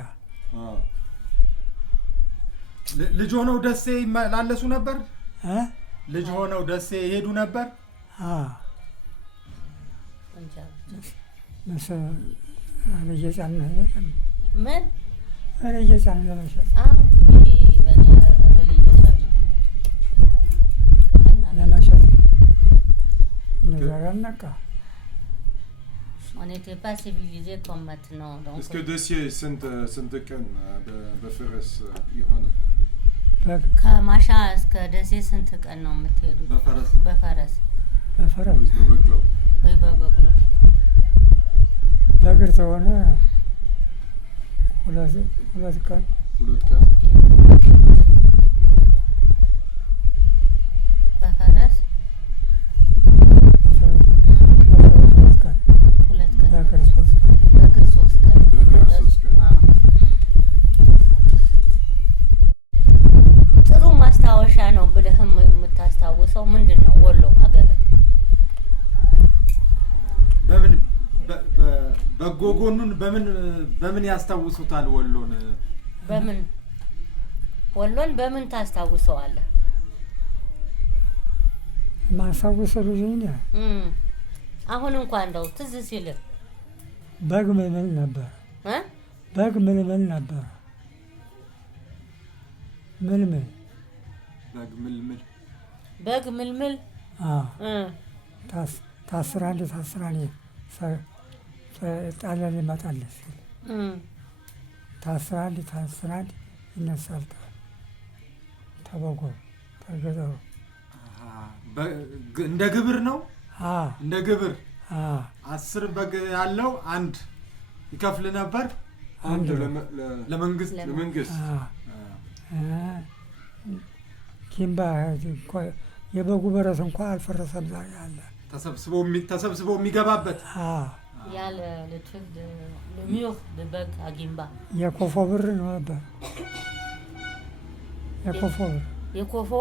ልጅ ሆነው ደሴ ይመላለሱ ነበር። ልጅ ሆነው ደሴ ይሄዱ ነበር። እየጫን ምን እየጫን ለመሸጥ ነገር አናቃ On n'était pas civilisé comme maintenant. Donc est-ce que dossier ስንት ቀን በፈረስ ይሆን? ከማሻ እስከ ደሴ ስንት ቀን ነው የምትሄዱት? በፈረስ ወይ በበቅሎ? በእግር ከሆነ ሁለት ቀን በፈረስ በእግር 3 ቀን ጥሩ ማስታወሻ ነው ብለህ የምታስታውሰው ምንድን ነው? ወሎ ሀገር በምን በጎ ጎኑን በምን ያስታውሱታል? ወሎን በምን ታስታውሰዋለህ? ማስታውሰው ልጅ አሁን እንኳን እንደው ትዝ ሲልህ በግ ምልምል ነበር። በግ ምልምል ታስራንድ ጣሊያን ይመጣል ሲል ታስራንድ ይነሳል ተበጎ ተገዘሩ እንደ ግብር ነው። እንደ ግብር 10 በግ ያለው አንድ ይከፍል ነበር። አንድ ለመንግስት ኪምባ የበጉ በረስ እንኳን አልፈረሰም። ዛሬ አለ ተሰብስቦ የሚገባበት ያለ ለትፍድ ለሚዮ በበግ አጊምባ የኮፎ ብር ነው ነበር። የኮፎ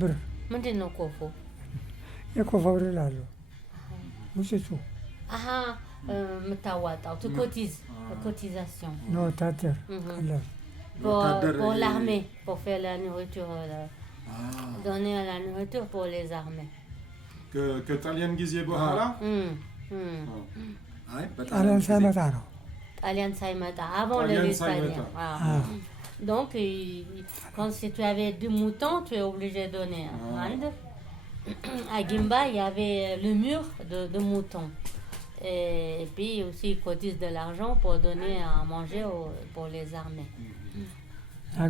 ብር ምንድን ነው ኮፎ? የኮፎ ብር ይላሉ ሙጭጩ የምታዋጣው cotisation ነው ወታደር pour l'armée pour faire la nourriture donner la nourriture pour les armées ከጣሊያን ጊዜ በኋላ ጣሊያን ሳይመጣ avant les Espagnols. Donc quand si tu avais 2 moutons tu es obligé de donner un. À Gimba, il y avait le mur de moutons. Et puis aussi, ils cotisent de l'argent pour donner à manger pour les armées. À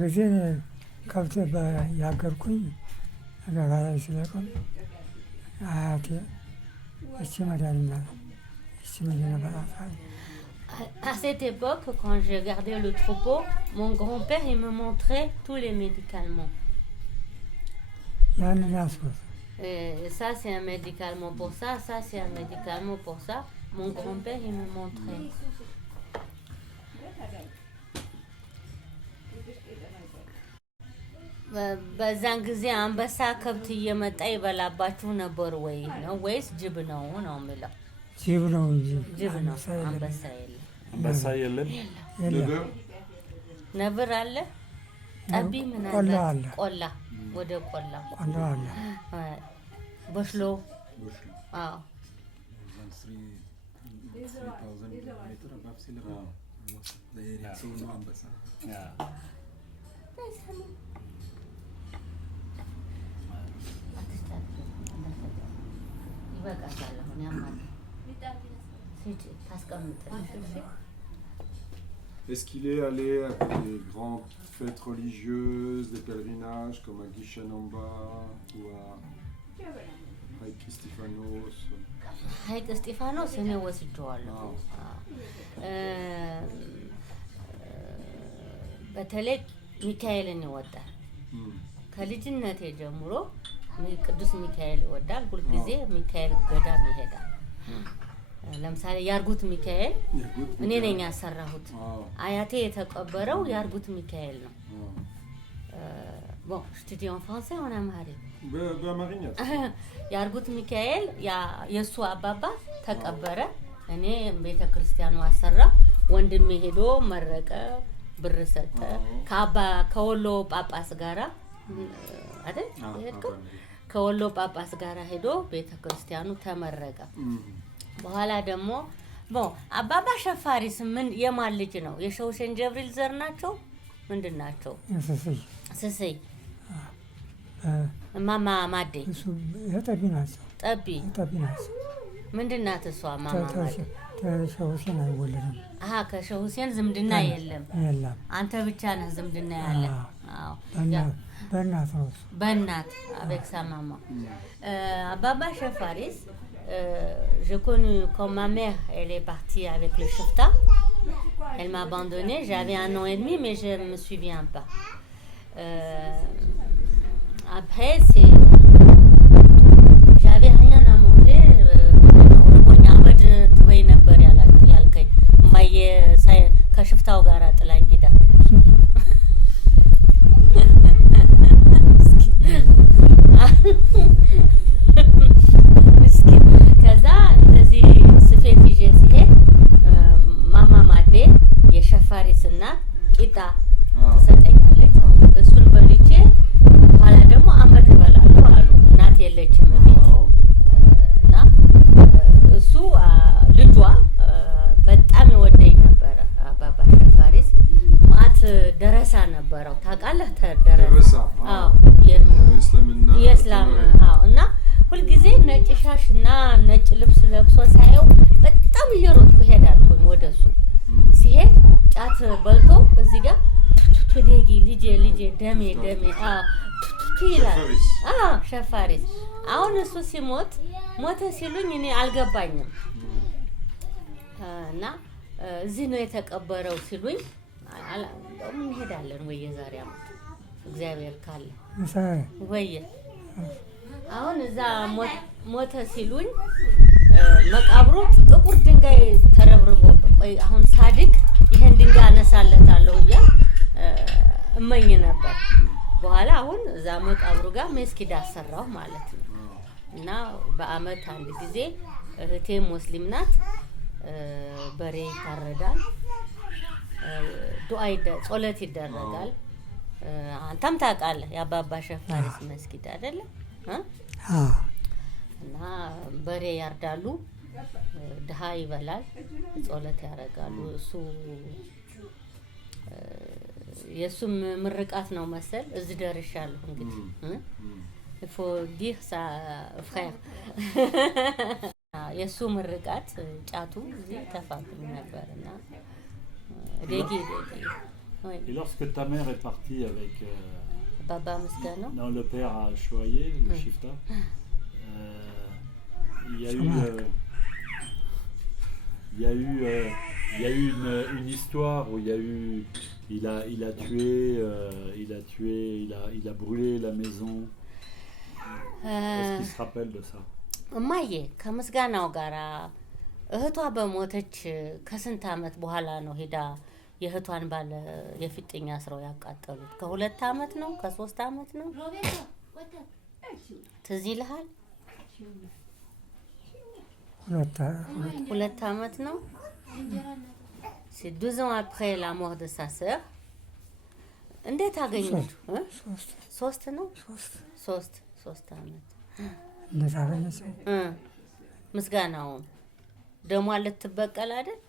cette époque, quand j'ai gardé le troupeau, mon grand-père il me montrait tous les médicaments. Ça, c'est un médicament pour ça, ça, c'est un médicament pour ça. Mon grand-père, il me montrait. በዛን ጊዜ አንበሳ ከብት እየመጣ ይበላባችሁ ነበር ወይ ነው ወይስ ጅብ ነው ነው የሚለው? ጅብ ነው እንጂ ጅብ ነው። አንበሳ የለም። አንበሳ የለም። ነብር አለ። ጠቢ ምን አለ? ቆላ ወደ ቆላ አለ። በሽሎ አዎ Est-ce qu'il est allé à des grandes fêtes religieuses, des pèlerinages comme à Guichanamba ou à Haïk Stéphanos? Haïk Stéphanos, እኔ ወስጄዋለሁ። በተለይ ሚካኤልን ይወዳል። ከልጅነቴ ጀምሮ ቅዱስ ሚካኤል ይወዳል። ሁልጊዜ ሚካኤል ገዳም ይሄዳል። ለምሳሌ ያርጉት ሚካኤል እኔ ነኝ ያሰራሁት። አያቴ የተቀበረው ያርጉት ሚካኤል ነው። Bon, je te dis en français ou en amharique? በአማርኛ ያርጉት ሚካኤል የሱ አባባ ተቀበረ። እኔ ቤተክርስቲያኑ አሰራ። ወንድሜ ሄዶ መረቀ፣ ብር ሰጠ። ከወሎ ጳጳስ ጋራ አይደል ሄድከው? ከወሎ ጳጳስ ጋራ ሄዶ ቤተክርስቲያኑ ተመረቀ። በኋላ ደግሞ አባባ ሸፋሪስ ምን የማን ልጅ ነው? የሸውሸን ጀብሪል ዘር ናቸው? ምንድን ናቸው? ስስይ ማማ ማዴ እሱ የጠቢ ናቸው። ጠቢ ናቸው። ምንድን ናት እሷ? ማማ ማዴ ከሸውሴን አይወለድም። ከሸውሴን ዝምድና የለም። አንተ ብቻ ነህ ዝምድና ያለ። በእናት ነው። በእናት avec sa maman. Baba Chafaris, je connu quand ma mère elle est partie avec le Shifta. Elle m'a abandonnée, j'avais 1 an et demi mais je me souviens pas. Après j'avais rien à manger. ከሽፍታው ጋር ጥላኝ ሄዳ ከዛ እንደዚህ ስፌት ይዤ ሲሄድ ማማ ማዴ የሸፋሪስ እናት ቂጣ ትሰጠኛለች። እሱን በልቼ በኋላ ደግሞ አመድ እበላለሁ አሉ። እናት የለችም ቤት እና እሱ ልጇ በጣም ይወደኝ ነበረ። አባባ ሸፋሪስ ማት ደረሳ ነበረው ታውቃለህ? ደረሳ አዎ የእስላም አዎ። እና ሁልጊዜ ነጭ ሻሽና ነጭ ልብስ ለብሶ ሳየው በጣም እየሮጥኩ ሄዳለሁ ወደሱ። ሲሄድ ጫት በልቶ እዚህ ጋር ቱቱዴጊ ልጄ ደሜ ይላል። ሸፋሪስ አሁን እሱ ሲሞት ሞተ ሲሉኝ እኔ አልገባኝም። እና እዚህ ነው የተቀበረው ሲሉኝ እንደውም እንሄዳለን ወይ የዛሬ ዓመት እግዚአብሔር ካለ ወይ አሁን እዛ ሞተ ሲሉኝ መቃብሩ ጥቁር ድንጋይ ተረብርቦ ቆይ አሁን ሳድግ ይሄን ድንጋይ አነሳለታለሁ እያል እመኝ ነበር። በኋላ አሁን እዛ መቃብሩ ጋር መስጊድ አሰራው ማለት ነው። እና በአመት አንድ ጊዜ እህቴ ሙስሊም ናት በሬ ይታረዳል፣ ዱዓ ጸሎት ይደረጋል። አንተም ታውቃለህ የአባባ ሸፋሪስ መስጊድ አይደለ? እና በሬ ያርዳሉ፣ ድሃ ይበላል፣ ጸሎት ያደርጋሉ። እሱ የሱም ምርቃት ነው መሰል እዚህ ደርሻለሁ እንግዲህ faut dire ça frère የሱ ምርቃት ጫቱ እዚህ ተፋቅም ነበርና ዴጊ Et lorsque ta mère est partie avec Baba Musgano, non, le père à Choyer, le Shifta, il y a eu une histoire où il a brûlé la maison. Est-ce qu'il se rappelle de ça? እማዬ ከምስጋናው ጋራ እህቷ በሞተች ከስንት ዓመት በኋላ ነው ሄዳ የእህቷን ባለ የፊጥኛ ስራው ያቃጠሉት? ከ2 ዓመት ነው? ከ3 ዓመት ነው? ትዝ ይልሃል? 2 ዓመት ነው? C'est 2 ans après la mort de sa sœur. እንዴት አገኘችው? 3 ነው? 3 ዓመት እንዴት አገኘችው? ምስጋናው ደሟ ልትበቀል አይደል?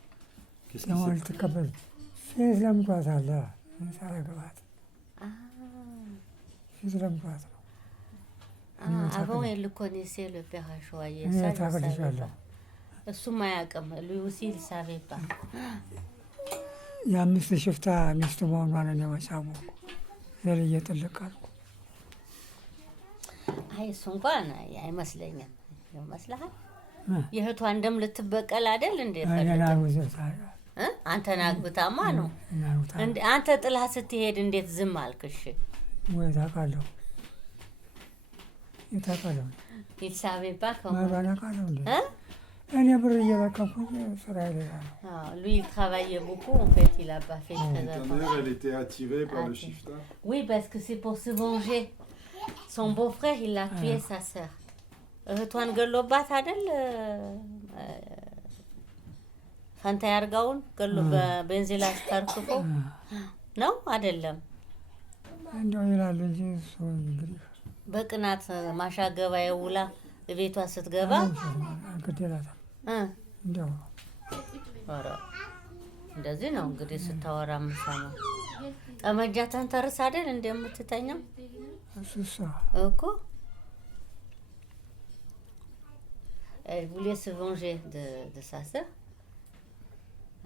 ደሟ ልትቀበል ሴት ለምዷታል። ታረገባት ሴት ለምዷት ነው። avant elle connaissait le père Achoye. እሱም አያውቅም። lui aussi il savait pas. የአምስት ሽፍታ ሚስት መሆኗን ነው የማሳወቁ። ዘልዬ ጥልቅ አልኩ። አይ እሱ እንኳን አይመስለኝም። ይመስልሃል? የእህቷን ደም ልትበቀል አይደል እንዴ? አንተን አግብታማ ነው። አንተ ጥላ ስትሄድ እንዴት ዝም አልክሽ? ወይ ታውቃለሁ የታውቃለሁ il savait pas comment ማባናቃለሁ እንዴ? እኔ ብር እየበቀኩኝ ስራ ይላል። Lui il travaillait beaucoup en fait, il a pas fait très attention. Ta mère elle était attirée par le shifta. Oui, parce que c'est pour se venger. Son beau-frère il a tué sa sœur. እህቷን ገሎባት አይደል? ፈንታ ያርጋውን ገሎ በቤንዚን አስከርክፎ ነው አይደለም? እንደው ይላል እንጂ እሱ እንግዲህ በቅናት ማሻገባ የውላ ቤቷ ስትገባ ግዴላታ እንደው ኧረ እንደዚህ ነው እንግዲህ ስታወራ የምሰማው። ጠመንጃትን ተርሳ አይደል እንደምትተኛው? እሱሳ እኮ elle voulait se venger de sa sœur.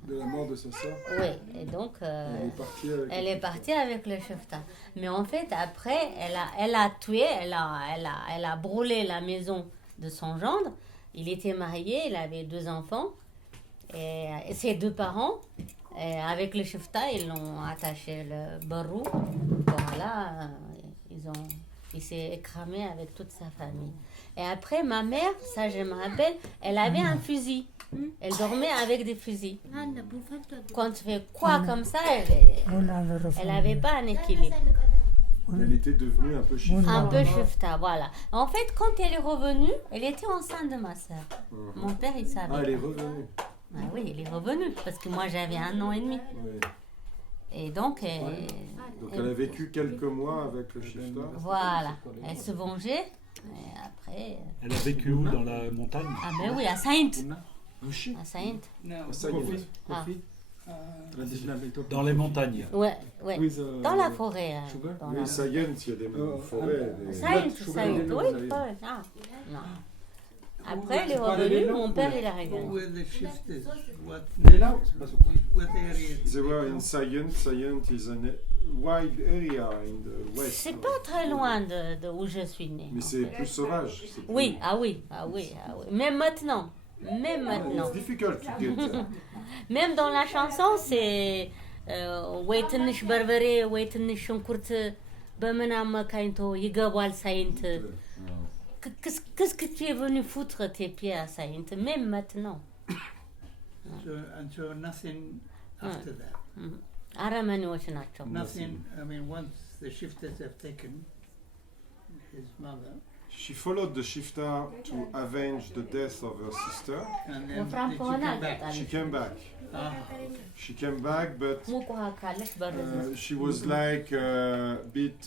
De la mort de sa sœur? Oui, et donc elle est partie avec le shifta. Mais en fait, après, elle a tué, elle a brûlé la maison de son gendre. Il était marié, il avait 2 enfants. Et ses 2 parents, avec le shifta, ils l'ont attaché le barou. Voilà, il s'est écramé avec toute sa famille. Et après, ma mère, ça je me rappelle, elle avait un fusil. Elle dormait avec des fusils. Quand tu fais quoi comme ça, elle avait pas un équilibre. Elle était devenue un peu shifta. Un peu shifta, voilà. En fait, quand elle est revenue, elle était enceinte de ma sœur. Mon père, il savait. Ah, elle est revenue. Ah oui, elle est revenue, parce que moi j'avais 1 an et demi. Oui. Et donc... Donc elle a vécu quelques mois avec le shifta. Voilà, elle se vengeait. Et après... Elle a vécu où? Dans la montagne? Ah ben oui, à Sainte. À Sainte. Dans les montagnes. Ouais. Dans la forêt. Oui, Saint-Yen, il y a des forêts. Sainte, oui. Ah, non. Après, elle est revenue, mon père, il a regardé. They were in Saint-Yen. Saint-Yen is a wild area in the west. C'est pas très loin de où je suis née. Mais c'est plus sauvage. Oui, oui. Même maintenant. It's difficult to get there. Même dans la chanson, c'est ወይ ትንሽ በርበሬ ወይ ትንሽ ሽንኩርት በምን አማካኝቶ ይገባል ሳይንት qu'est-ce que tu es venu foutre tes pieds à Sainte, même maintenant. So nothing after that. አረመኔዎች ናቸው። Nothing. I mean, once the shifters have taken his mother. She followed the shifta to avenge the death of her sister. And then she came back. She came back, but she was like a bit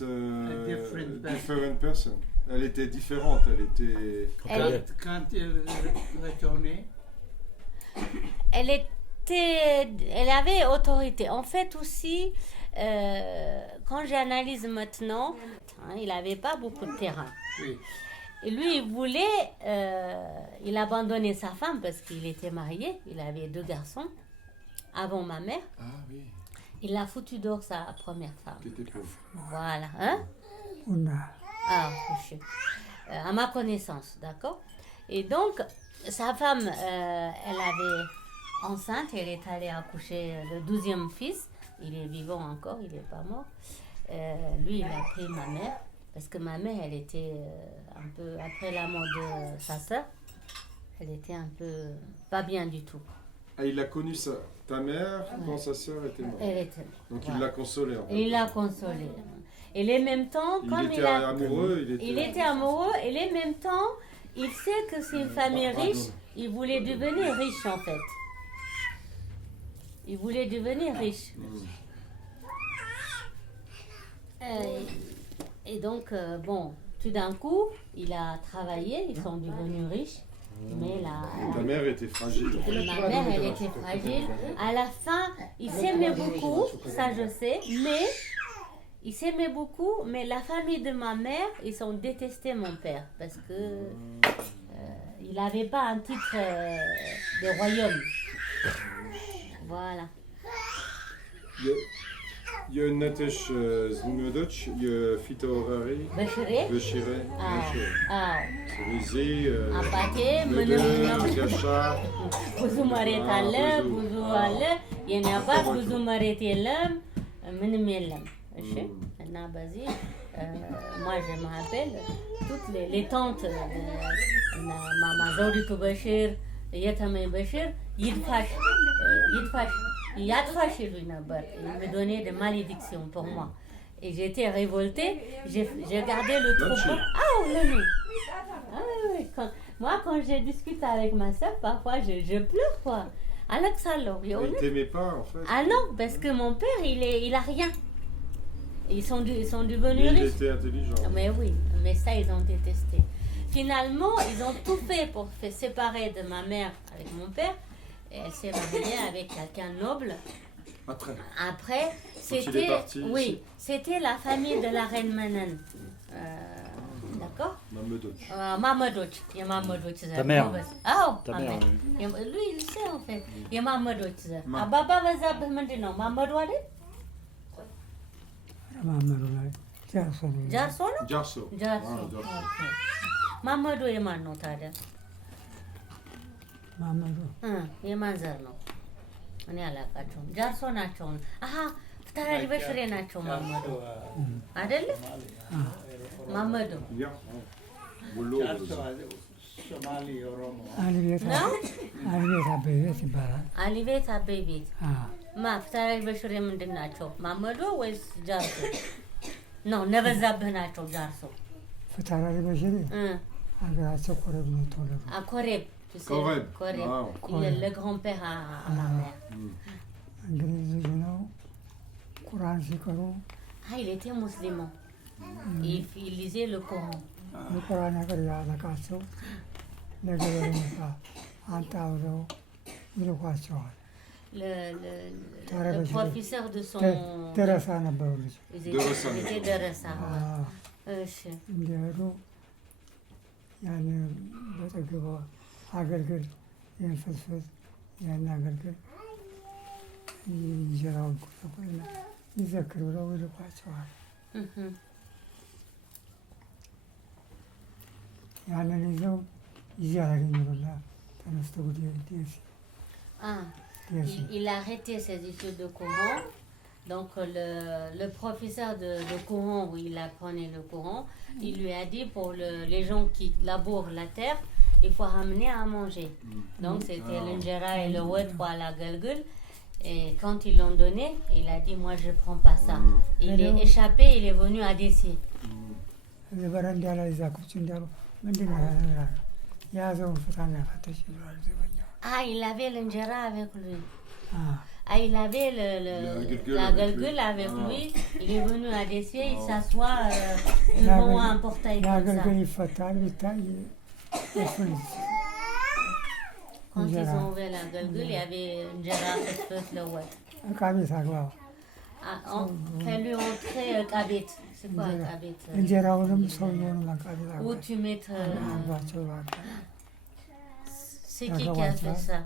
different person. Elle était différente. Elle était. Quand elle retournait. Elle avait autorité. En fait aussi, quand j'analyse maintenant, il n'avait pas beaucoup de terrain. Oui. Et lui, il voulait, il abandonnait sa femme parce qu'il était marié, il avait 2 garçons, avant ma mère. Ah oui. Il a foutu dehors sa première femme. Qui était pauvre. Voilà, hein? À ma connaissance, d'accord? Et donc, sa femme, elle avait enceinte, elle est allée accoucher le 12e fils. Il est vivant encore, il n'est pas mort. Lui, il a pris ma mère. Parce que ma mère, elle était un peu, après la mort de sa sœur, elle était un peu pas bien du tout. Ah, il a connu ta mère quand sa sœur était morte. Elle était, donc il l'a consolée. En fait. Il l'a consolée. Et les mêmes temps, comme il était amoureux, et les mêmes temps, il sait que c'est une famille riche, il voulait devenir riche en fait. Il voulait devenir riche. Et donc, bon, tout d'un coup, il a travaillé, ils sont devenus riches. Mais ta mère était fragile. Ma mère, elle était fragile. À la fin, il s'aimait beaucoup, ça je sais, mais il s'aimait beaucoup, mais la famille de ma mère, ils ont détesté mon père parce que il n'avait pas un titre de royaume. Voilà. Jönnötös zmödöcs, fitaurari, beshire, ስለዚህ አባቴ ብዙ መሬት አለ፣ ብዙ አለ። የኔ አባት ብዙ መሬት የለም፣ ምንም የለም። እሺ እና በዚህ moi je me rappelle toutes les tantes ማማ ዘውዲቱ በሽር የተመኝ በሽር ይድፋሽ ያጥፋሽ ይሉኝ ነበር. Il me donnait des malédictions pour moi. Et j'étais révoltée, j'ai gardé le troupeau. Ah oui. Moi quand je discute avec ma soeur, parfois je pleure quoi. Alexandre, il t'aimait pas en fait. Ah non, parce que mon père il a rien. Ils sont devenus riches. Il était intelligent. Mais oui, mais ça ils ont détesté. Finalement, ils ont tout fait pour se séparer de ma mère avec mon père. Et elle s'est mariée avec quelqu'un noble. Après, c'était la famille de la reine Manan. D'accord? Mamadouch. Il y a Mamadouch. Ta mère. Ah, ta mère. Lui, il sait en fait. Il y a Mamadouch. Baba Vazab Mandino. Mamadou Ali? Jarso. Mamadou est maintenant tard. የማን ዘር ነው? እኔ አላውቃቸውም። ጃርሶ ናቸው። አሃ ፍታራሪ በሽሬ ናቸው። ማመዶ አይደለ? ማመዶ ሶማሊ ኦሮሞ አሊቤት አቤት ይባላል። አሊቤት አቤት ማ ፍታራሪ በሽሬ ምንድን ናቸው? ማመዶ ወይስ ጃርሶ? ነው ነበዛብህ ናቸው ጃርሶ። ፍታራሪ በሽሬ አገራቸው ኮሬብ ነው ተወለዱ። ኮሬብ. Tu sais, Corée. Le grand-père à ma mère. Ah, il était musulman. Il lisait le Coran. Le professeur de son... Il était de Ressa. አገልግል የፍልፍል ያን አገልግል እንጀራውን ቁርጥና ይዘክር ብለው ይልኳቸዋል። ያንን ይዘው ይያገኙላ ተነስተው ዲሲ Il a arrêté ses études de Coran. Donc le professeur de Coran, où il apprenait le Coran, il lui a dit pour les gens qui labourent la terre, il faut ramener à manger. Donc c'était l'injera et le wet pour la galgul. Et quand ils l'ont donné, il a dit moi je prends pas ça. Il est échappé, il est venu à Dessy. Ah, il avait l'injera avec lui. Ah, il avait la galgul avec lui. Il est venu à Dessy, il s'assoit devant un portail comme ça. Quand ils ont ouvert la galgul, il y avait une girafe de le wet. Fais-lui entrer Kabit. C'est quoi Kabit? Où tu mets... C'est qui a fait ça?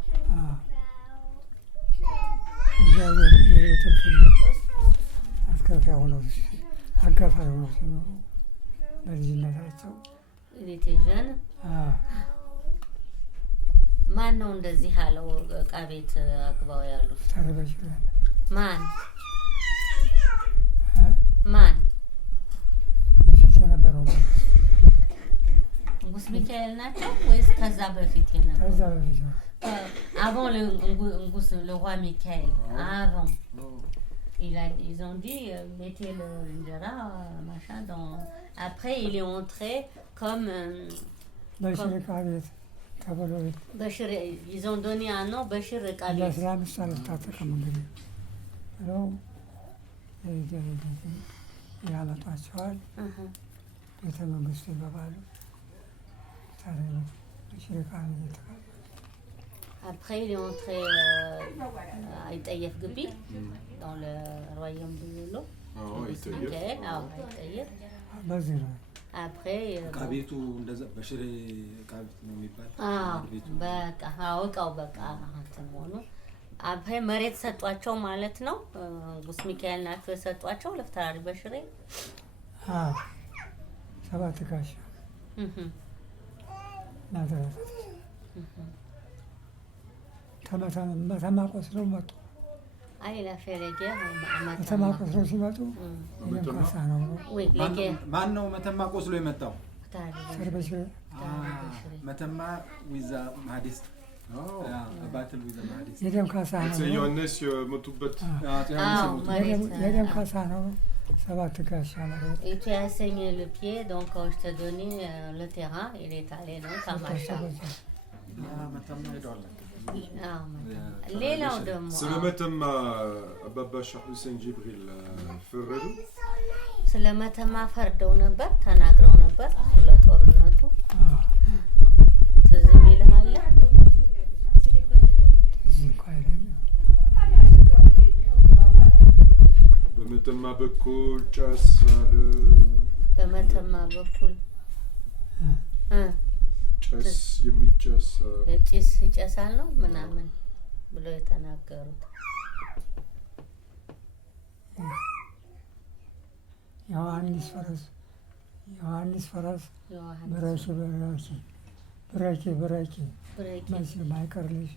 Il était jeune? ማን ነው እንደዚህ ያለው? ዕቃ ቤት አግባው ያሉት ማን ናቸው ወይስ ከዛ በፊት የነበሩ? ከዛ በፊት ነው። avant le roi Michael, avant. Ils ont dit mettez le injera machin dans. Après il est entré comme. Bachir, ils ont donné un nom Bachir Kabir. Après, il est entré à Itaïef Gubi, dans le royaume de Yolo. Ah oui, Itaïef. Après... Kabitu, Bachir Kabit, non, mais pas. Ah, Baka, Baka, après, መሬት ሰጧቸው ማለት ነው። ንጉስ ሚካኤል ናቸው የሰጧቸው ለፍታሪ በሽሬ። ሰባት ጋሻ ናደረሰ መተማ ቆስለው መጡ። አይ ለፈረገ መተማ ቆስለው ሲመጡ ካሳ ነው። ማን ነው መተማ ቆስሎ የመጣው? ሰርበሽሬ መተማ ዊዛ ማዲስ ባትል ዊዛ ማዲስ የደም ካሳ ነው። ዮሐንስ የሞቱበት የደም ካሳ ነው። ሰባት ጋሻ ማለት Et tu as saigné le pied, donc je t'ai donné le terrain, il est allé dans Kamacha. ሌላው ደግሞ ስለመተማ አባባ ሻህ ሁሴን ጅብሪል ፈረዱ። ስለመተማ ፈርደው ነበር፣ ተናግረው ነበር ስለ ጦርነቱ። ትዝ ይልሃል? በመተማ በኩል ጫስ አለ። በመተማ በኩል ጭስ የሚጨስ ጭስ ይጨሳል ነው ምናምን ብሎ የተናገሩት። ዮሐንስ ፈረስ ብረኪ መቼም አይቀርልሽ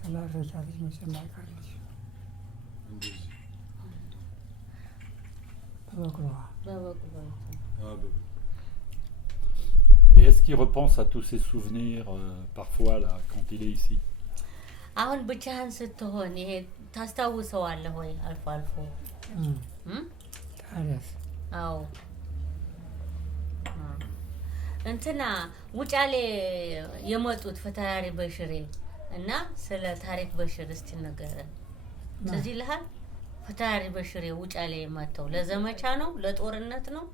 ተላረቻለች መቼም አይቀርልሽ በበቅሎዋ Et est-ce qu'il repense à tous ses souvenirs parfois là quand il est ici? አሁን ብቻህን ስትሆን ይሄ ታስታውሰዋለህ ወይ አልፎ አልፎ? ታዲያስ? አዎ እንትና ውጫሌ የመጡት ፈታሪ በሽሬ እና ስለ ታሪክ በሽር እስቲ ንገረን። ትዝ ይልሃል? ፈታሪ በሽሬ ውጫሌ መጥተው ለዘመቻ ነው ለጦርነት ነው?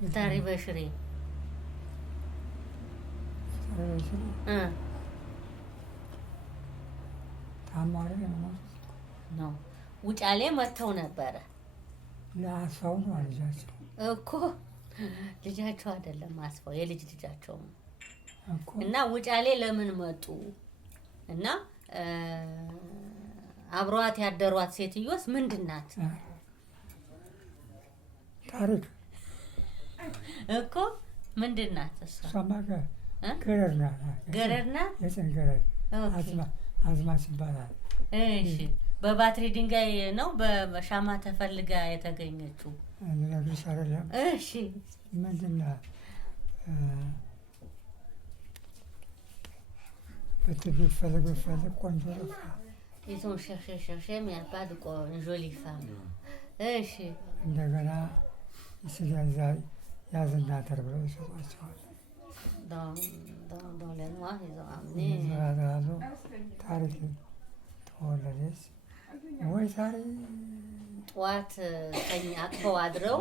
ፈታሪ በሽሬ ታማሪ ነው ውጫሌ መጥተው ነበረ። ለአስፋው ነው ልጃቸው እኮ ልጃቸው አይደለም አስፋው የልጅ ልጃቸው ነው እኮ። እና ውጫሌ ለምን መጡ? እና አብሯት ያደሯት ሴትዮስ ምንድናት? ታሪክ እኮ ምንድናት? እሷ ሰማከ ገረድና የጽንገረድ አዝማች ይባላል። እሺ በባትሪ ድንጋይ ነው በሻማ ተፈልጋ የተገኘችው? ለግሽ አይደለም። እሺ ምንድነው? በትቢት ፈልግ ቆንጆ ነው። Ils ont cherché, mais il n'y a pas de une jolie femme. እሺ እንደገና ስለዛ ያዝና ተርብለው ይሰጧቸዋል። dans les noirs, ils ont amené ታሪክ ተወለደች ወይ ታሪክ ጠዋት ቀኝ አቅፈው አድረው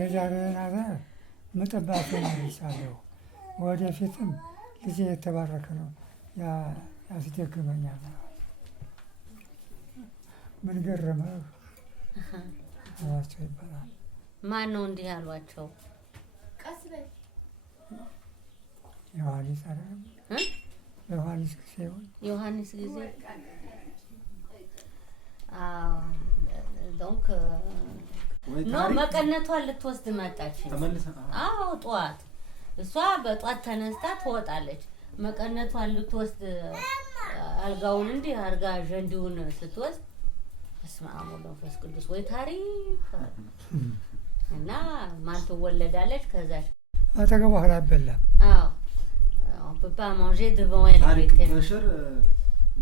የዛሬውን ሀገር መጠባት ነው። ወደፊትም ጊዜ የተባረከ ነው ያስደግመኛል። ምን ገረመህ አሏቸው ይባላል። ማን ነው እንዲህ ያሏቸው? ዮሐንስ አይደለም? ዮሐንስ ጊዜ ዮሐንስ ጊዜ donc ነው መቀነቷን ልትወስድ መጣች። አዎ ጧት እሷ በጧት ተነስታ ትወጣለች። መቀነቷን ልትወስድ አልጋውን እንዲህ አርጋ ጀንዱን ስትወስድ በስመ አብ ወወልድ ወመንፈስ ቅዱስ ወይ ታሪክ እና ማን ትወለዳለች ከዛች አጠገቧ አላበላም። አዎ on peut pas manger devant elle ታሪክ በሽር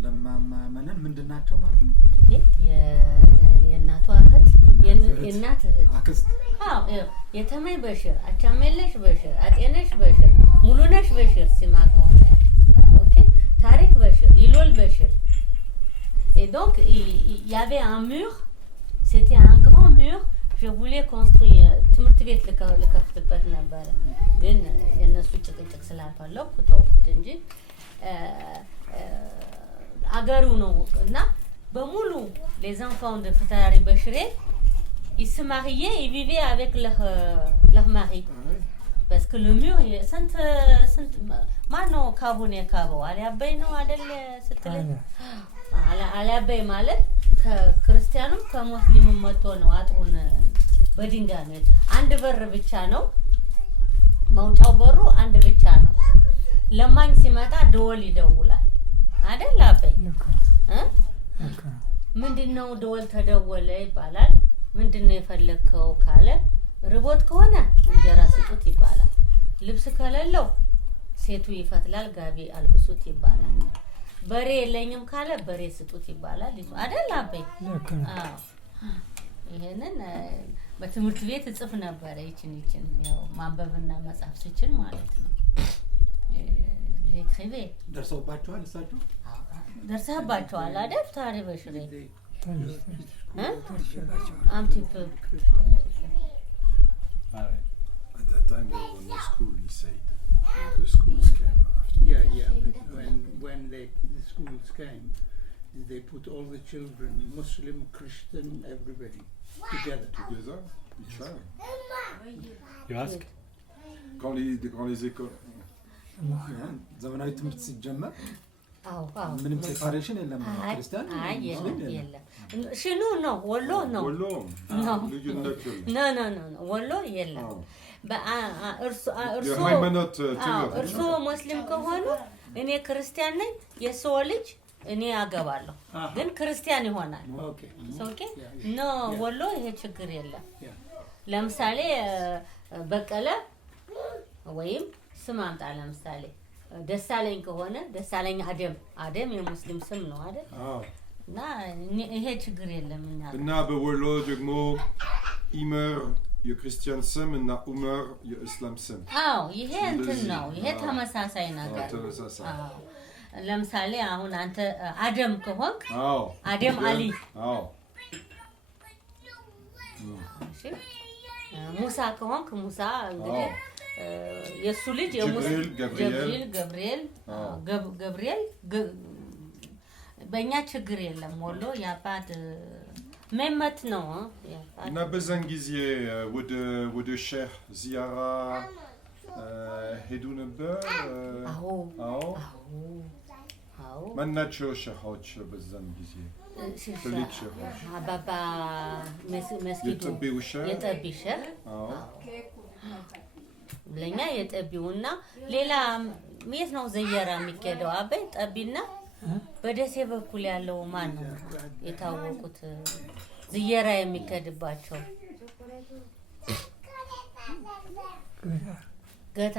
ለማማመነን ምንድናቸው ማለት ነው? የእናቷ እህት የእናት እህት አክስት አዎ የተመይ በሽር አቻሜለሽ በሽር አጤነሽ በሽር ሙሉነሽ በሽር ሲማቀው ኦኬ ታሪክ በሽር ይሎል በሽር et donc il y avait un mur c'était un grand mur je voulais construire ትምህርት ቤት ልከፍትበት ነበር ግን የነሱ ጭቅጭቅ ስላልፈለኩ ተውኩት እንጂ አገሩ ነው እና በሙሉ les enfants de Fatari Bachiré ils se mariaient et vivaient avec leur mari parce que le mur sent ማነው ካቡኔ ካባው አልያበይ ነው አይደል ስትል አልያበይ ማለት ከክርስቲያኑም ከሙስሊሙም መጥቶ ነው አጥሩን በድንጋይ ነው አንድ በር ብቻ ነው መውጫው በሩ አንድ ብቻ ነው ለማኝ ሲመጣ ደወል ይደውላል አይደል አበይ ምንድነው ደወል ተደወለ ይባላል ምንድነው የፈለከው ካለ ርቦት ከሆነ እንጀራ ስጡት ይባላል ልብስ ከሌለው ሴቱ ይፈትላል ጋቢ አልብሱት ይባላል በሬ የለኝም ካለ በሬ ስጡት ይባላል አይደል አበይ አዎ ይሄንን በትምህርት ቤት ጽፍ ነበር ይችን ያው ማንበብና መጻፍ ሲችል ማለት ነው ጄክሬቤ ደርሰውባቸዋል እሳቸው ደርሰውባቸዋል አይደል ታሪክ በሽሬ አንቲፕ At that time there was no school, he said. The schools came after. Yeah. But when the schools came, they put all the children, Muslim, Christian, everybody, together. Together, each time. You ask? Quand les écoles... ዘመናዊ ትምህርት ሲጀመር አዎ ምንም ሴፓሬሽን የለም ክርስቲያን የለም ሽኑ ነው ወሎ ነው ልዩነት ነው ወሎ የለም እርሱ ሙስሊም ከሆኑ እኔ ክርስቲያን ነኝ የሰው ልጅ እኔ አገባለሁ ግን ክርስቲያን ይሆናል ኦኬ ኖ ወሎ ይሄ ችግር የለም ለምሳሌ በቀለ ወይም ስማምጣ ለምሳሌ ደሳለኝ ከሆነ ደሳለኝ አደም የሙስሊም ስም ነው አይደል እና ይሄ ችግር የለም እና በወሎ ደግሞ ኢመር የክርስቲያን ስም እና ኡመር የእስላም ስም አዎ ይሄ እንትን ነው ይሄ ተመሳሳይ ነገር አዎ ለምሳሌ አሁን አንተ አደም ከሆንክ አደም አሊ እሺ ሙሳ ከሆንክ ሙሳ እንግዲህ የሱ ልጅ ገብርኤል በእኛ ችግር የለም ወሎ ያባድ መመት ነው እና በዛን ጊዜ ወደ ሼህ ዚያራ ሄዱ ነበር አዎ ማናቸው ሼሆች በዛን ጊዜ ትልቅ ሼሆች አባባ መስጊዱ የጠቢ ሼህ ለኛ የጠቢውና ሌላ የት ነው ዘየራ የሚከደው አበይ ጠቢና በደሴ በኩል ያለው ማን ነው የታወቁት ዘየራ የሚከድባቸው ገታ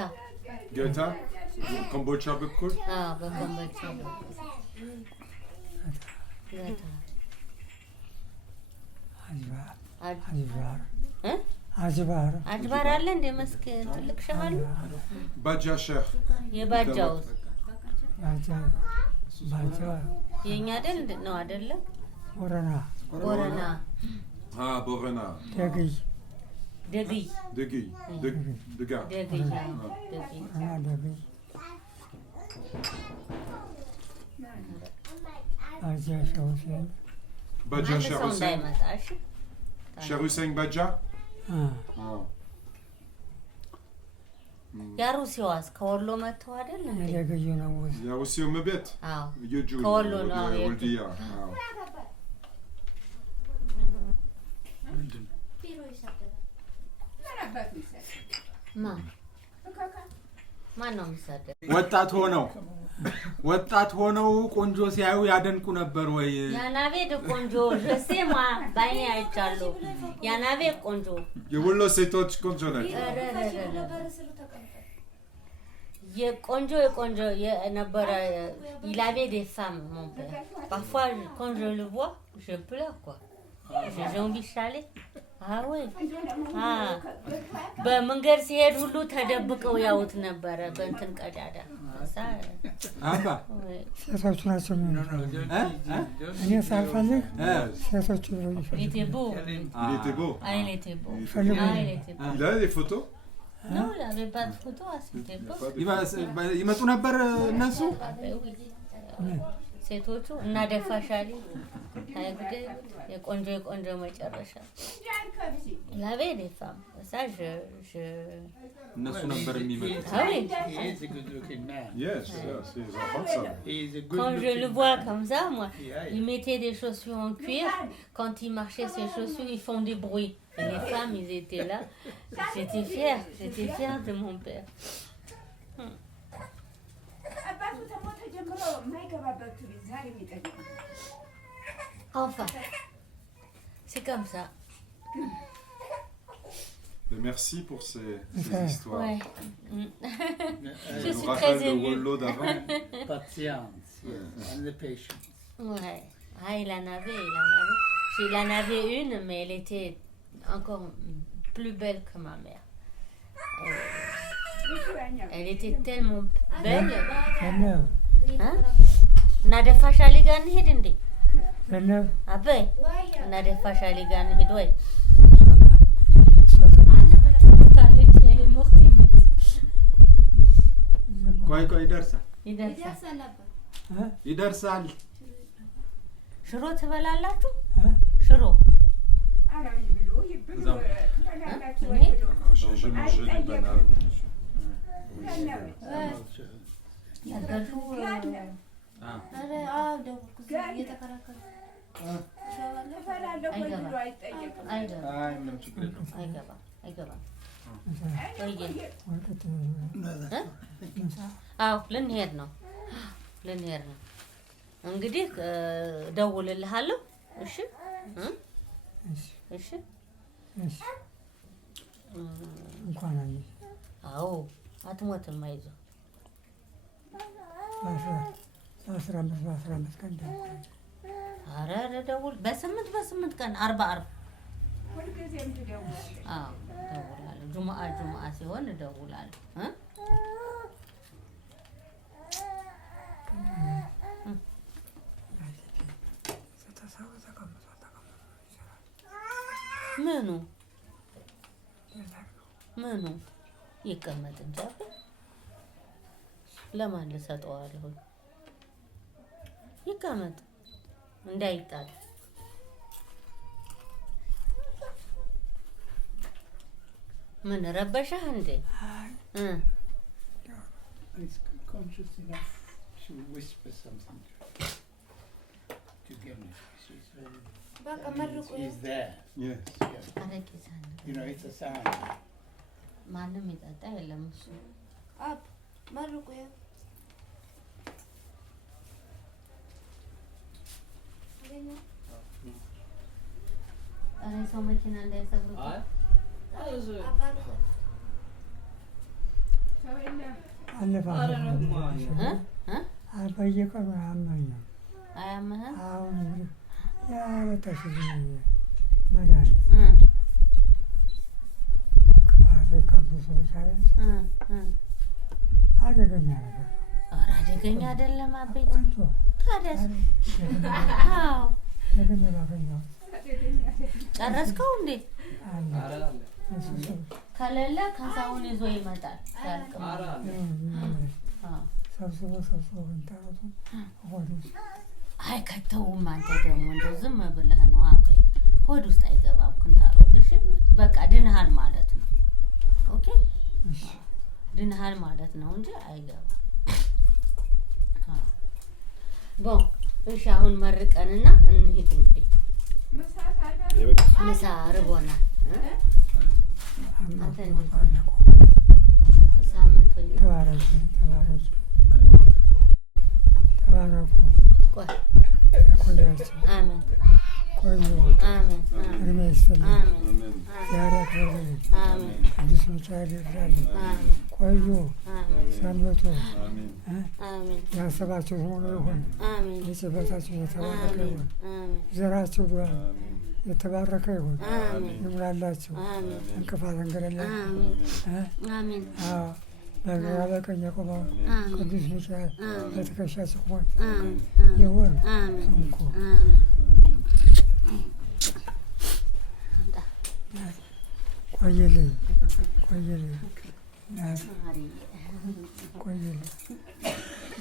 ኮምቦልቻ በኩል በኮምቦልቻ ገታ አጅባር አለ እንደ መስክ ትልቅ ሸሃሉ ባጃ ሼህ የባጃው ባጃ የኛ አይደል ነው አይደለ ቦረና ቦረና ደግይ ባጃ ሼህ ሁሴን ሼህ ሁሴን ባጃ ያሩሲዋስ ከወሎ መተው አይደል እንዴ ያገዩ ነው ያሩሲው መቤት የጁ ከወሎ ነው ወልዲያ ምንድን ቢሮ ይሰጣል ማን ነው የሚሰደው ወጣት ሆነው ወጣት ሆነው ቆንጆ ሲያዩ ያደንቁ ነበር ወይ? ያናቤድ ቆንጆ ጀሴማ ባይኔ አይቻለሁ። ያናቤድ ቆንጆ የወሎ ሴቶች ቆንጆ ናቸው። የቆንጆ የነበረ il avait des femmes mon père. Parfois quand je le vois, je pleure quoi. J'ai envie de chialer. Ah oui. Ah. በመንገድ ሲሄድ ሁሉ ተደብቀው ያውት ነበር በእንትን ቀዳዳ። አባ ሴቶቹ ናቸው እኔ ሳልፈልግ ሴቶቹ Il était beau. Il était beau. Ah, il était beau. Il a des photos? Non, il n'avait pas de photos à cette époque. ይመጡ ነበር እነሱ ሴቶቹ እና ደፋሻሊ ታይጉዴ የቆንጆ መጨረሻ il avait des femmes ça je እነሱ ነበር የሚመጡት ah oui He's a good looking man. Yes, he's a handsome. He's a good quand je looking le vois man. comme ça moi il mettait des chaussures en cuir quand il marchait ses chaussures ils font du bruit et les femmes ils étaient là j'étais fière de mon père enfin c'est comme ça. Mais merci pour ces histoires. Ouais. Je nous suis rappelle très le émue. Wollo d'avant. Patience, yes, and the patience. Ouais. Ah, il en avait. Il en avait une, mais elle était encore plus belle que ma mère. Elle était tellement belle. Hein? Nadefashali gan hidindi. Abe. Nadefashali gan hidway. ቆይ ይደርሳል ሽሮ ትበላላችሁ ሽሮ J'ai mangé des bananes. አዎ ልንሄድ ነው እንግዲህ ደውልልሃለሁ እሺ እሺ እንኳን አለ አዎ አትሞትም አይዞህ 15 ቀን ኧረ ደውል በስምንት ቀን 40 ሁልጊዜም ትደውላለች አዎ እደውላለሁ ጁምአ ሲሆን እደውላለሁ ምኑ ይቀመጥ እንጂ ለማን ልሰጠዋለሁ ይቀመጥ እንዳይጣል ምን ረበሻህ እንዴ He's conscious enough to whisper something to Gilnis. He's there. Yes. You know, it's a sound. ማንም ይጠጣ የለም እሱ አብ መርቁ ያ አሬ ሰው መኪና እንዳይሰብሩ በየቀኑ አያመኝም አያመህም አሁን ያበጣሽልኝ መድኃኒት ቅባት ቀብሶ ይቻላል አደገኛ ነገር አደገኛ አይደለም አቤት ቆንጆ ታዲያስ አዎ ለምን ባገኘው ጨረስከው እንዴ ከሌለ ካሳውን ይዞ ይመጣል ያልቅም ሰብስቦ እንታረቱ አይ ከተውም አንተ ደግሞ እንደው ዝም ብለህ ነው አቀይ ሆድ ውስጥ አይገባም ክንታሮት እሺ በቃ ድንሃል ማለት ነው ኦኬ ድንሃል ማለት ነው እንጂ አይገባም ቦን እሺ አሁን መርቀንና እንሂድ እንግዲህ ምሳ ርቦና ሳምንት ወይ ተባረክ ተባረኩ ቆይ ያቆያችሁ አሜን ቆዩ አሜን እድሜ ይስጥልኝ አሜን ዛሬ አክብርልኝ አሜን ቅዱስ ሚካኤል ይርዳልኝ አሜን ቆዩ አሜን ሰንብቱ አሜን ያሰባችሁት ሁሉ ይሁን አሜን የጨበጣችሁ የተባረከ ይሁን አሜን ዘራችሁ የተባረከ ይሁን አሜን ይሙላላችሁ አሜን እንቅፋት እንገለላችሁ አሜን አሜን አዎ በግራ በቀኝ የቆመው ቅዱስ ሚካኤል በትከሻችሁ ቆሞ ይሁን እንኩ ቆይልኝ ቆይልኝ ቆይልኝ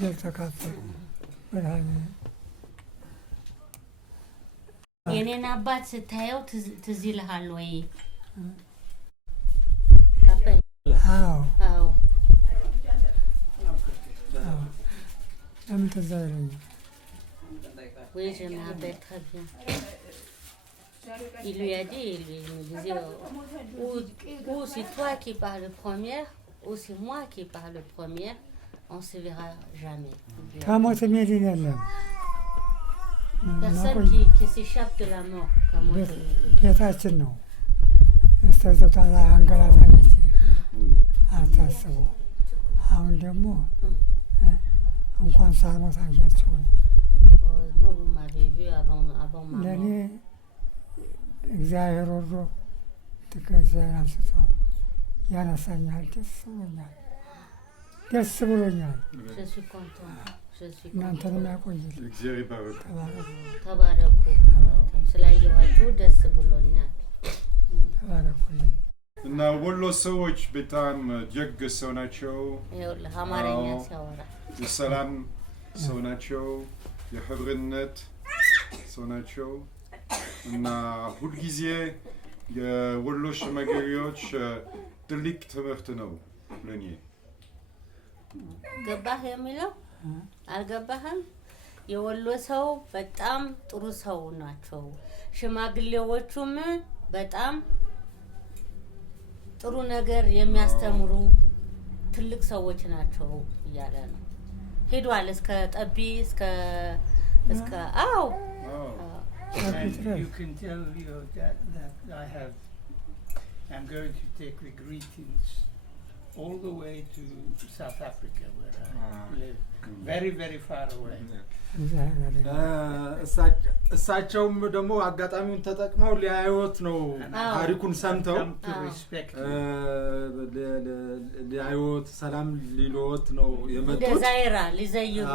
የተካፈሉ ብርሃን የኔን አባት ስታየው ትዝ ይልሃል ወይ? አዎ አዎ ለምን ትዝ አይለኝም? Oui, je me rappelle très bien. Il lui a dit, il me disait, ou c'est toi qui parles première, ou c'est moi qui parle première, on ne se verra jamais. Personne qui s'échappe de la mort, comme moi. ቤታችን ነው እስተዘታ ላይ አንገላታኝ እንጂ አታስቡ። አሁን ደግሞ እንኳን ሳልሞት አያችሁ Vous m'avez vu avant ma ለእኔ mort. እግዚአብሔር ወርዶ ትከዛን አንስቶ ያነሳኛል። ደስ ብሎኛል፣ ደስ ብሎኛል። Je suis content. Je suis እናንተንም ያቆይል። እግዚአብሔር ይባርክ። ተባረኩ። ስላየኋችሁ ደስ ብሎኛል። ተባረኩልኝ። እና ወሎ ሰዎች በጣም ደግ ሰው ናቸው። ይኸውልህ አማርኛ ሲያወራ የሰላም ሰው ናቸው፣ የህብርነት ሰው ናቸው እና ሁልጊዜ የወሎ ሽማግሌዎች ትልቅ ትምህርት ነው ለኔ። ገባህ የሚለው አልገባህም? የወሎ ሰው በጣም ጥሩ ሰው ናቸው። ሽማግሌዎቹም በጣም ጥሩ ነገር የሚያስተምሩ ትልቅ ሰዎች ናቸው እያለ ነው። ሄዷል እስከ ጠቢ እስከ አው And you can tell that I'm going to take the greetings all the way to South Africa where I live, very, very far away. እሳቸውም ደግሞ አጋጣሚውን ተጠቅመው ሊያዩት ነው ታሪኩን ሰምተው ሊያዩት ሰላም ሊሎት ነው የመጡት። ዛይራ ሊዘይሩ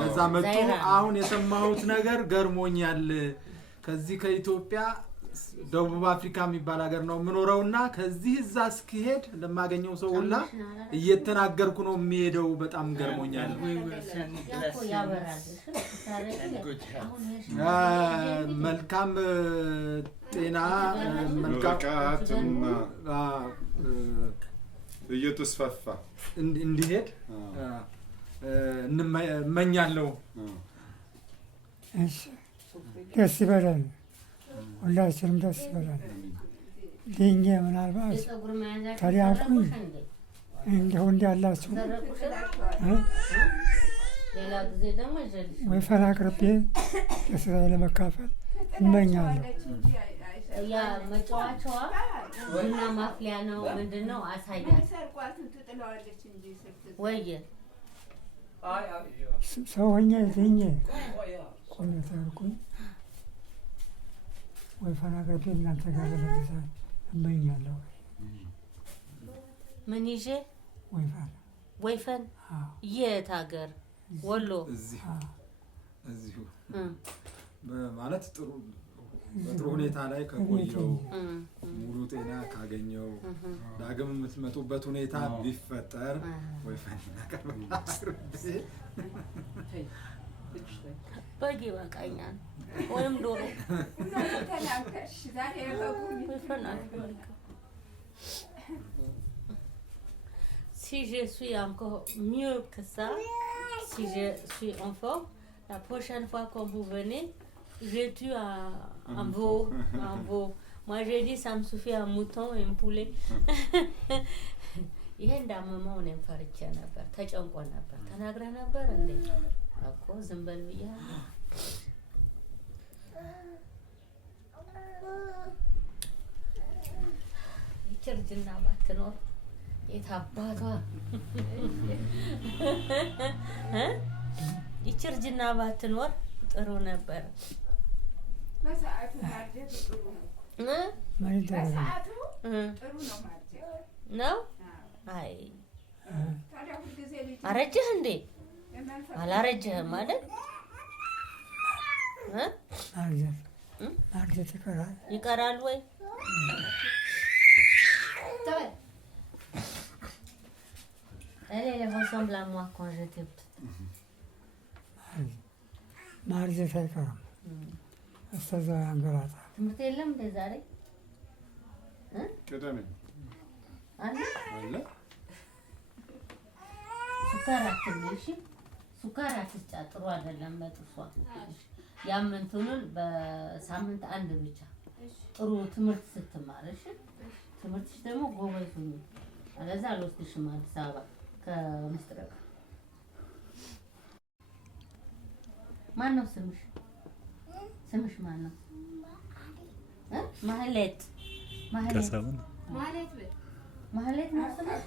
ለዛ መጡ። አሁን የሰማሁት ነገር ገርሞኛል። ከዚህ ከኢትዮጵያ ደቡብ አፍሪካ የሚባል ሀገር ነው የምኖረውና ከዚህ እዛ እስኪሄድ ለማገኘው ሰው ሁላ እየተናገርኩ ነው የሚሄደው። በጣም ገርሞኛል። መልካም ጤና መልካም እየተስፋፋ እንዲሄድ እመኛለሁ። እሺ ደስ ይበላል። ሁላችንም ደስ ይበላል። ድኜ ምናልባት ታዲያቁኝ እንዲሁ እንዳላችሁ ወይ ፈራ አቅርቤ ደስታዬ ለመካፈል እመኛለሁ። ያ መጫወቻዋ ቡና ማፍሊያ ነው ምንድን ነው አሳያት ወየ ሰው ሆኜ ድኜ ቆሜ ተርኩኝ ወይ ፈራ አቅርቤ እናንተ ጋር ለመገዛት እመኛለሁ። ምን ይዤ ወይፈን የት ሀገር? ወሎ እዚሁ ማለት በጥሩ ሁኔታ ላይ ከቆየው ሙሉ ጤና ካገኘው ዳግም የምትመጡበት ሁኔታ ቢፈጠር ወይፈን እናቀርባለን። በግ ይበቃኛል ወይም ዶሮ Si je suis encore mieux que ça, si je suis en forme, la prochaine fois quand vous venez, je tue un veau. Moi j'ai dit ça me suffit un mouton et un poulet. ይሄ እንዳመመው እኔም ፈርቼ ነበር፣ ተጨንቆ ነበር። ተናግረህ ነበር እንዴ? እኮ ዝም በል ብያለሁ። ይችርጅና ባትኖር የታባቷ ይችርጅና ባትኖር ጥሩ ነበር። በሰዓቱ ማርጀት ጥሩ ነው። በሰዓቱ ጥሩ ነው ማርጀት ነው። አይ አረጀህ እንዴ? አላረጀህም ማለት ማርጀት ይቀራል ወይ? Elle ressemble à moi quand j'étais petite. ማርጀት አይቀርም። እስከዛ አንገላታ ትምህርት የለም እንደ ዛሬ ቅዳሜ አለ አለ ሱካር አትልሽ ሱካር አትጫ ጥሩ አይደለም ለጥርሷ ያምንቱን በሳምንት አንድ ብቻ ጥሩ ትምህርት ስትማርሽ ትምህርትሽ ደግሞ ጎበዝ ሁኚ አለዛ አልወስድሽም አዲስ አበባ ከምስጥረቅ ማን ነው ስምሽ ማን ነው ማህሌት ከሰውን ማህሌት ነው ስምሽ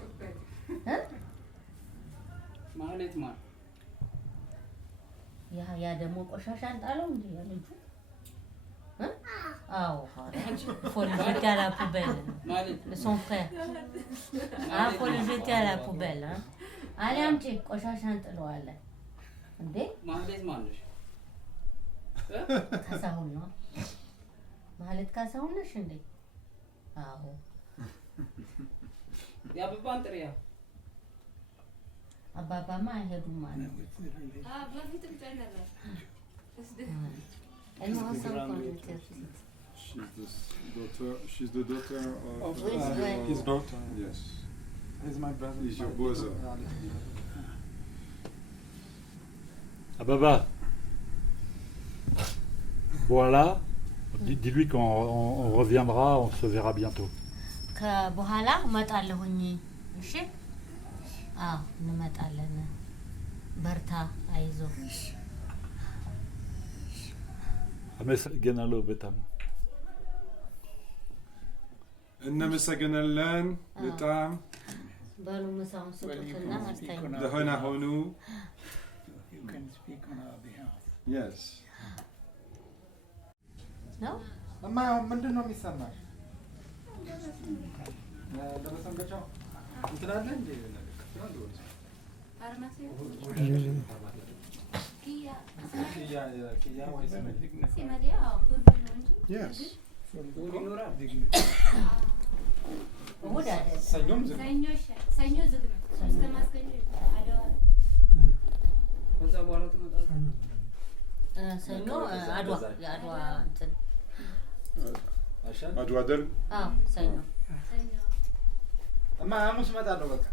ማለት ማን ያ ደግሞ ቆሻሻ አንጣለው እንዴ ያለጁ አዎ faut le jeter à la poubelle son frère faut le jeter à la poubelle አሊያምጪ ቆሻሻ አንጥለዋለን እንዴ ማለት ማንሽ ካሳሁን ነው ማለት ካሳሁን ነሽ እንዴ አዎ ያበባን ጥሪያ አባባማ አይሄዱም ማለት በፊትም ጨነረ Elle me ressemble quand j'étais petite. She's the daughter of his daughter. Yes. He's my brother. He's your brother. Baba. Voilà. Dis-lui qu'on reviendra, on se verra bientôt. ከበኋላ እመጣለሁኝ እሺ አዎ እንመጣለን በርታ አይዞ አመሰግናለሁ በጣም እናመሰግናለን በጣም በሉ ምሳውን ስጡትና አስተኝ ደህና ሁኑ You can speak on our behalf. Yes. ነው እማ ምንድን ነው የሚሰማሽ? ለመሰንበቻው እንትን አለ እንዴ? ፋርማሲ ኪያ ወይስ ሲመዲያ ብር ነው እንጂ Yes. እሑድ አይደለም ሰኞም ዝግ ሰኞ ዝግ ነው። እስከ ማስገኘ አደዋ ከዛ በኋላ ትመጣለህ። ሰኞ አድዋ የአድዋ እንትን አድዋ ድል አዎ ሰኞ ሰኞ እማ ሐሙስ እመጣለሁ በቃ